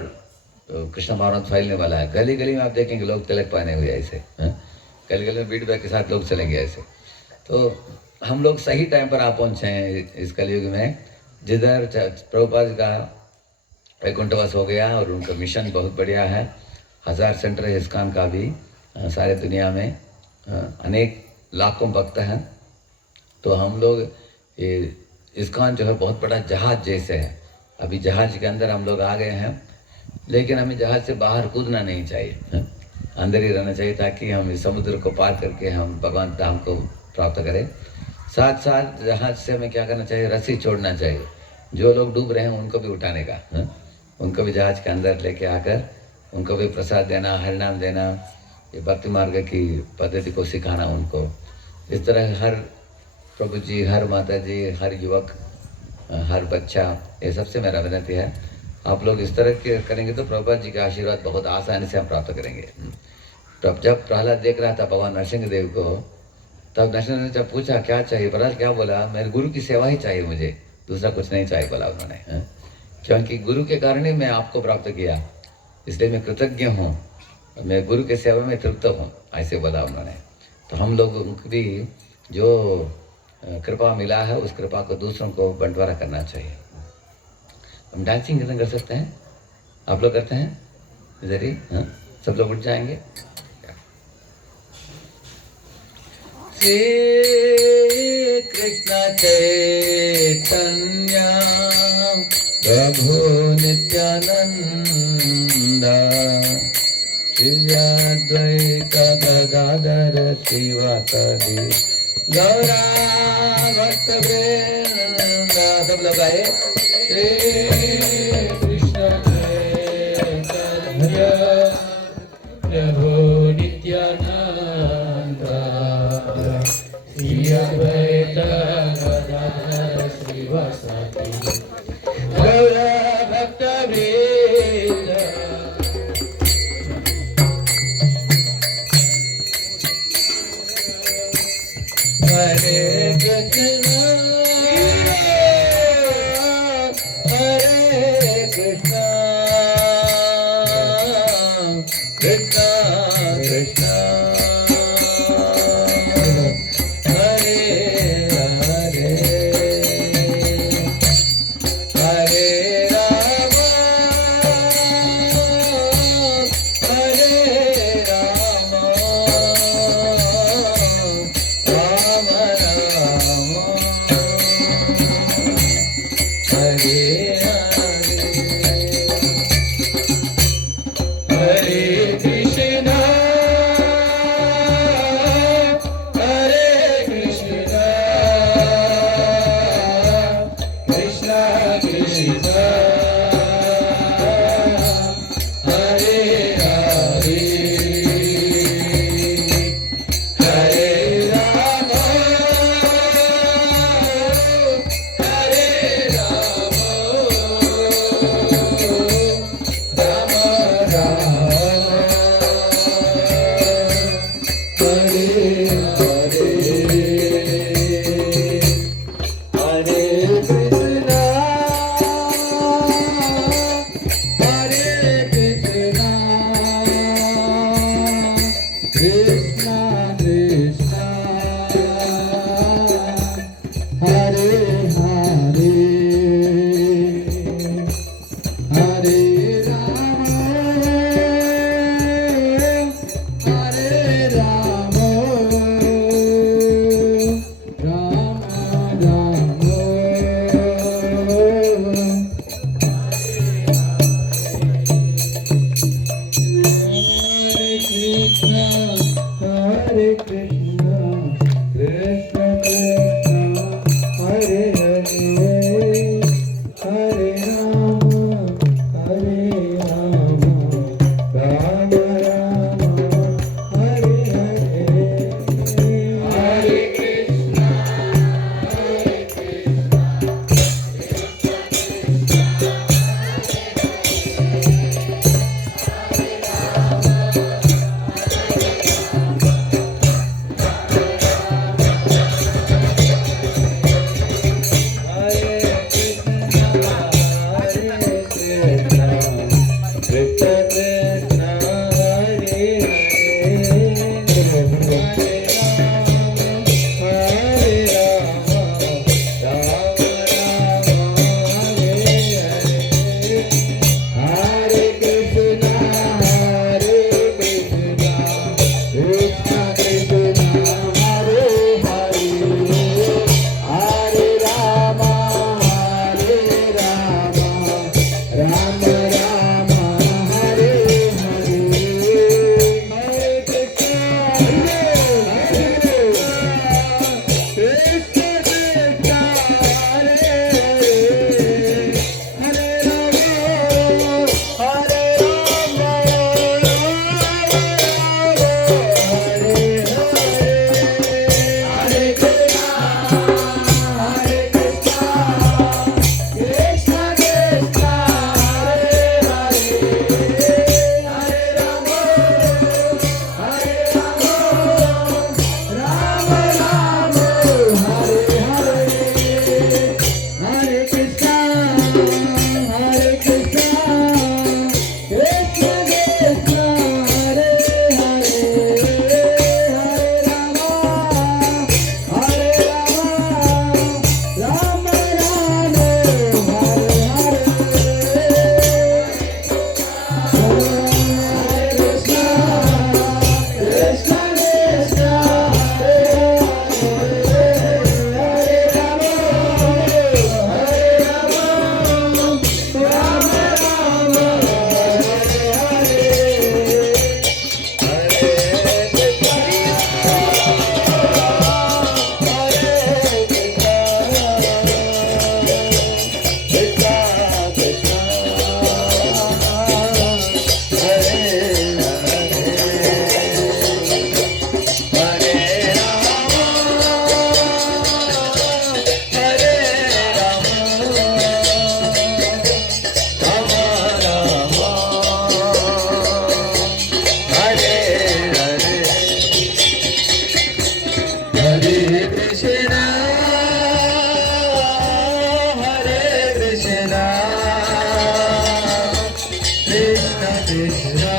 कृष्ण भावना फैलने वाला है। गली गली में आप देखेंगे लोग तिलक पहने हुए ऐसे, गली गली में बीट बैग के साथ लोग चलेंगे ऐसे। तो हम लोग सही टाइम पर आ पहुँचे हैं इस कलयुग में, जिधर प्रभुपाद का वैकुंठवास हो गया और उनका मिशन बहुत बढ़िया है। 1000 सेंटर है इस्कॉन का भी सारे दुनिया में, अनेक लाखों भक्त हैं। तो हम लोग ये इस्कॉन जो है बहुत बड़ा जहाज जैसे है। अभी जहाज के अंदर हम लोग आ गए हैं, लेकिन हमें जहाज से बाहर कूदना नहीं चाहिए, अंदर ही रहना चाहिए, ताकि हम इस समुद्र को पार करके हम भगवान धाम को प्राप्त करें। साथ साथ जहाज से हमें क्या करना चाहिए, रस्सी छोड़ना चाहिए। जो लोग डूब रहे हैं उनको भी उठाने का, उनको भी जहाज के अंदर लेके आकर उनको भी प्रसाद देना, हरिनाम देना, ये भक्ति मार्ग की पद्धति को सिखाना उनको। इस तरह हर प्रभु जी, हर माता जी, हर युवक, हर बच्चा, ये सबसे मेरा विनती है, आप लोग इस तरह के करेंगे तो प्रभुपाद जी का आशीर्वाद बहुत आसानी से हम प्राप्त करेंगे। जब प्रहलाद देख रहा था भगवान नरसिंह देव को, तब नरसिंह ने जब पूछा क्या चाहिए, प्रहलाद क्या बोला, मेरे गुरु की सेवा ही चाहिए, मुझे दूसरा कुछ नहीं चाहिए बोला उन्होंने, क्योंकि गुरु के कारण ही मैं आपको प्राप्त किया, इसलिए मैं कृतज्ञ हूँ, मैं गुरु के सेवा में तृप्त हूँ, ऐसे बोला उन्होंने। तो हम लोग उनको भी जो कृपा मिला है उस कृपा को दूसरों को बंटवारा करना चाहिए। हम डांसिंग कितना कर सकते हैं, आप लोग करते हैं इधर ही, सब लोग उठ जाएंगे। श्री कृष्ण चैतन्य प्रभु नित्यानंद श्री अद्वैत गदाधर श्रीवासदि गौरा भक्तवृंद। सब लोग आए। श्री कृष्ण चैतन्य प्रभु नित्यानंद श्री अद्वैत गदाधर श्रीवासदि गौरा भक्तवृंद। हरे कृष्ण हरे Krishna Krishna Krishna Hare Hare Krishna, Krishna Krishna,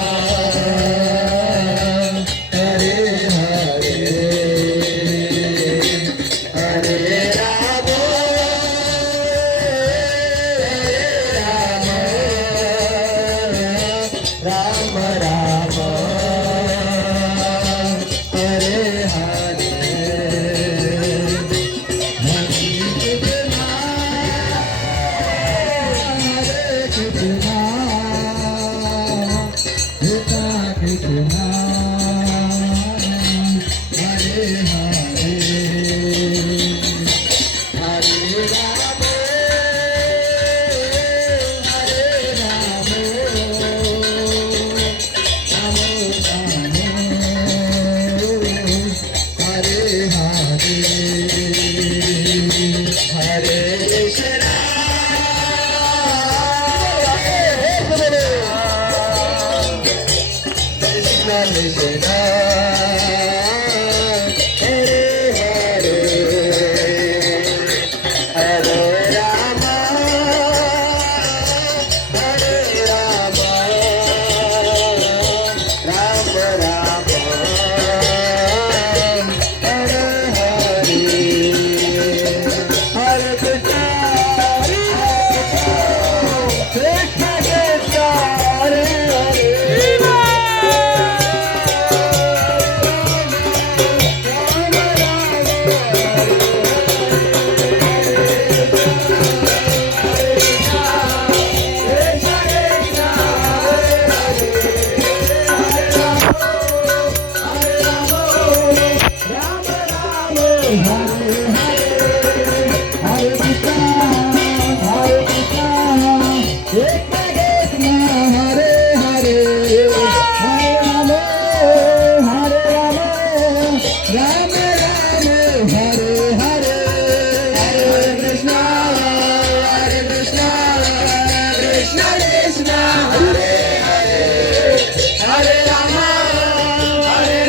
Hare Hare, Hare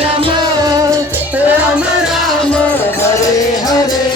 Rama, Rama Rama, Hare Hare,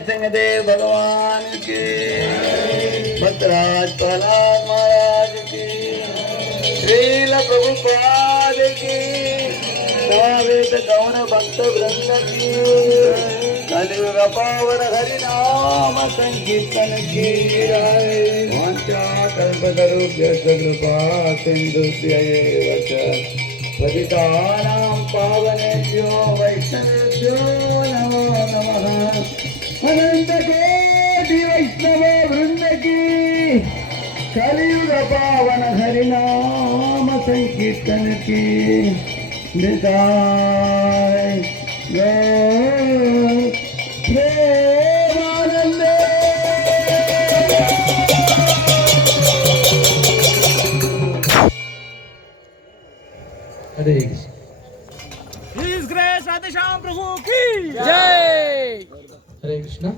Narasimhadeva भगवान की, भद्राज प्रहलाद महाराज की, श्रील प्रभुपाद की, नवावेद गौण भक्त वृंद की, कलियुग पावन हरि नाम संकीर्तन की जय। वांछा कल्पतरुभ्यश्च कृपा सिन्धुभ्यैव च पतितानां पावनेभ्यो वैष्णवेभ्यो नमो नमः। अनंत कोटि वैष्णव वृंद की, कलियुग पावन हरि नाम संकीर्तन की निताय गौर प्रेमानंद। हरे कृष्ण। His Grace राधेश्याम प्रभू की जय। हरे कृष्ण।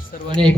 सर्वांनी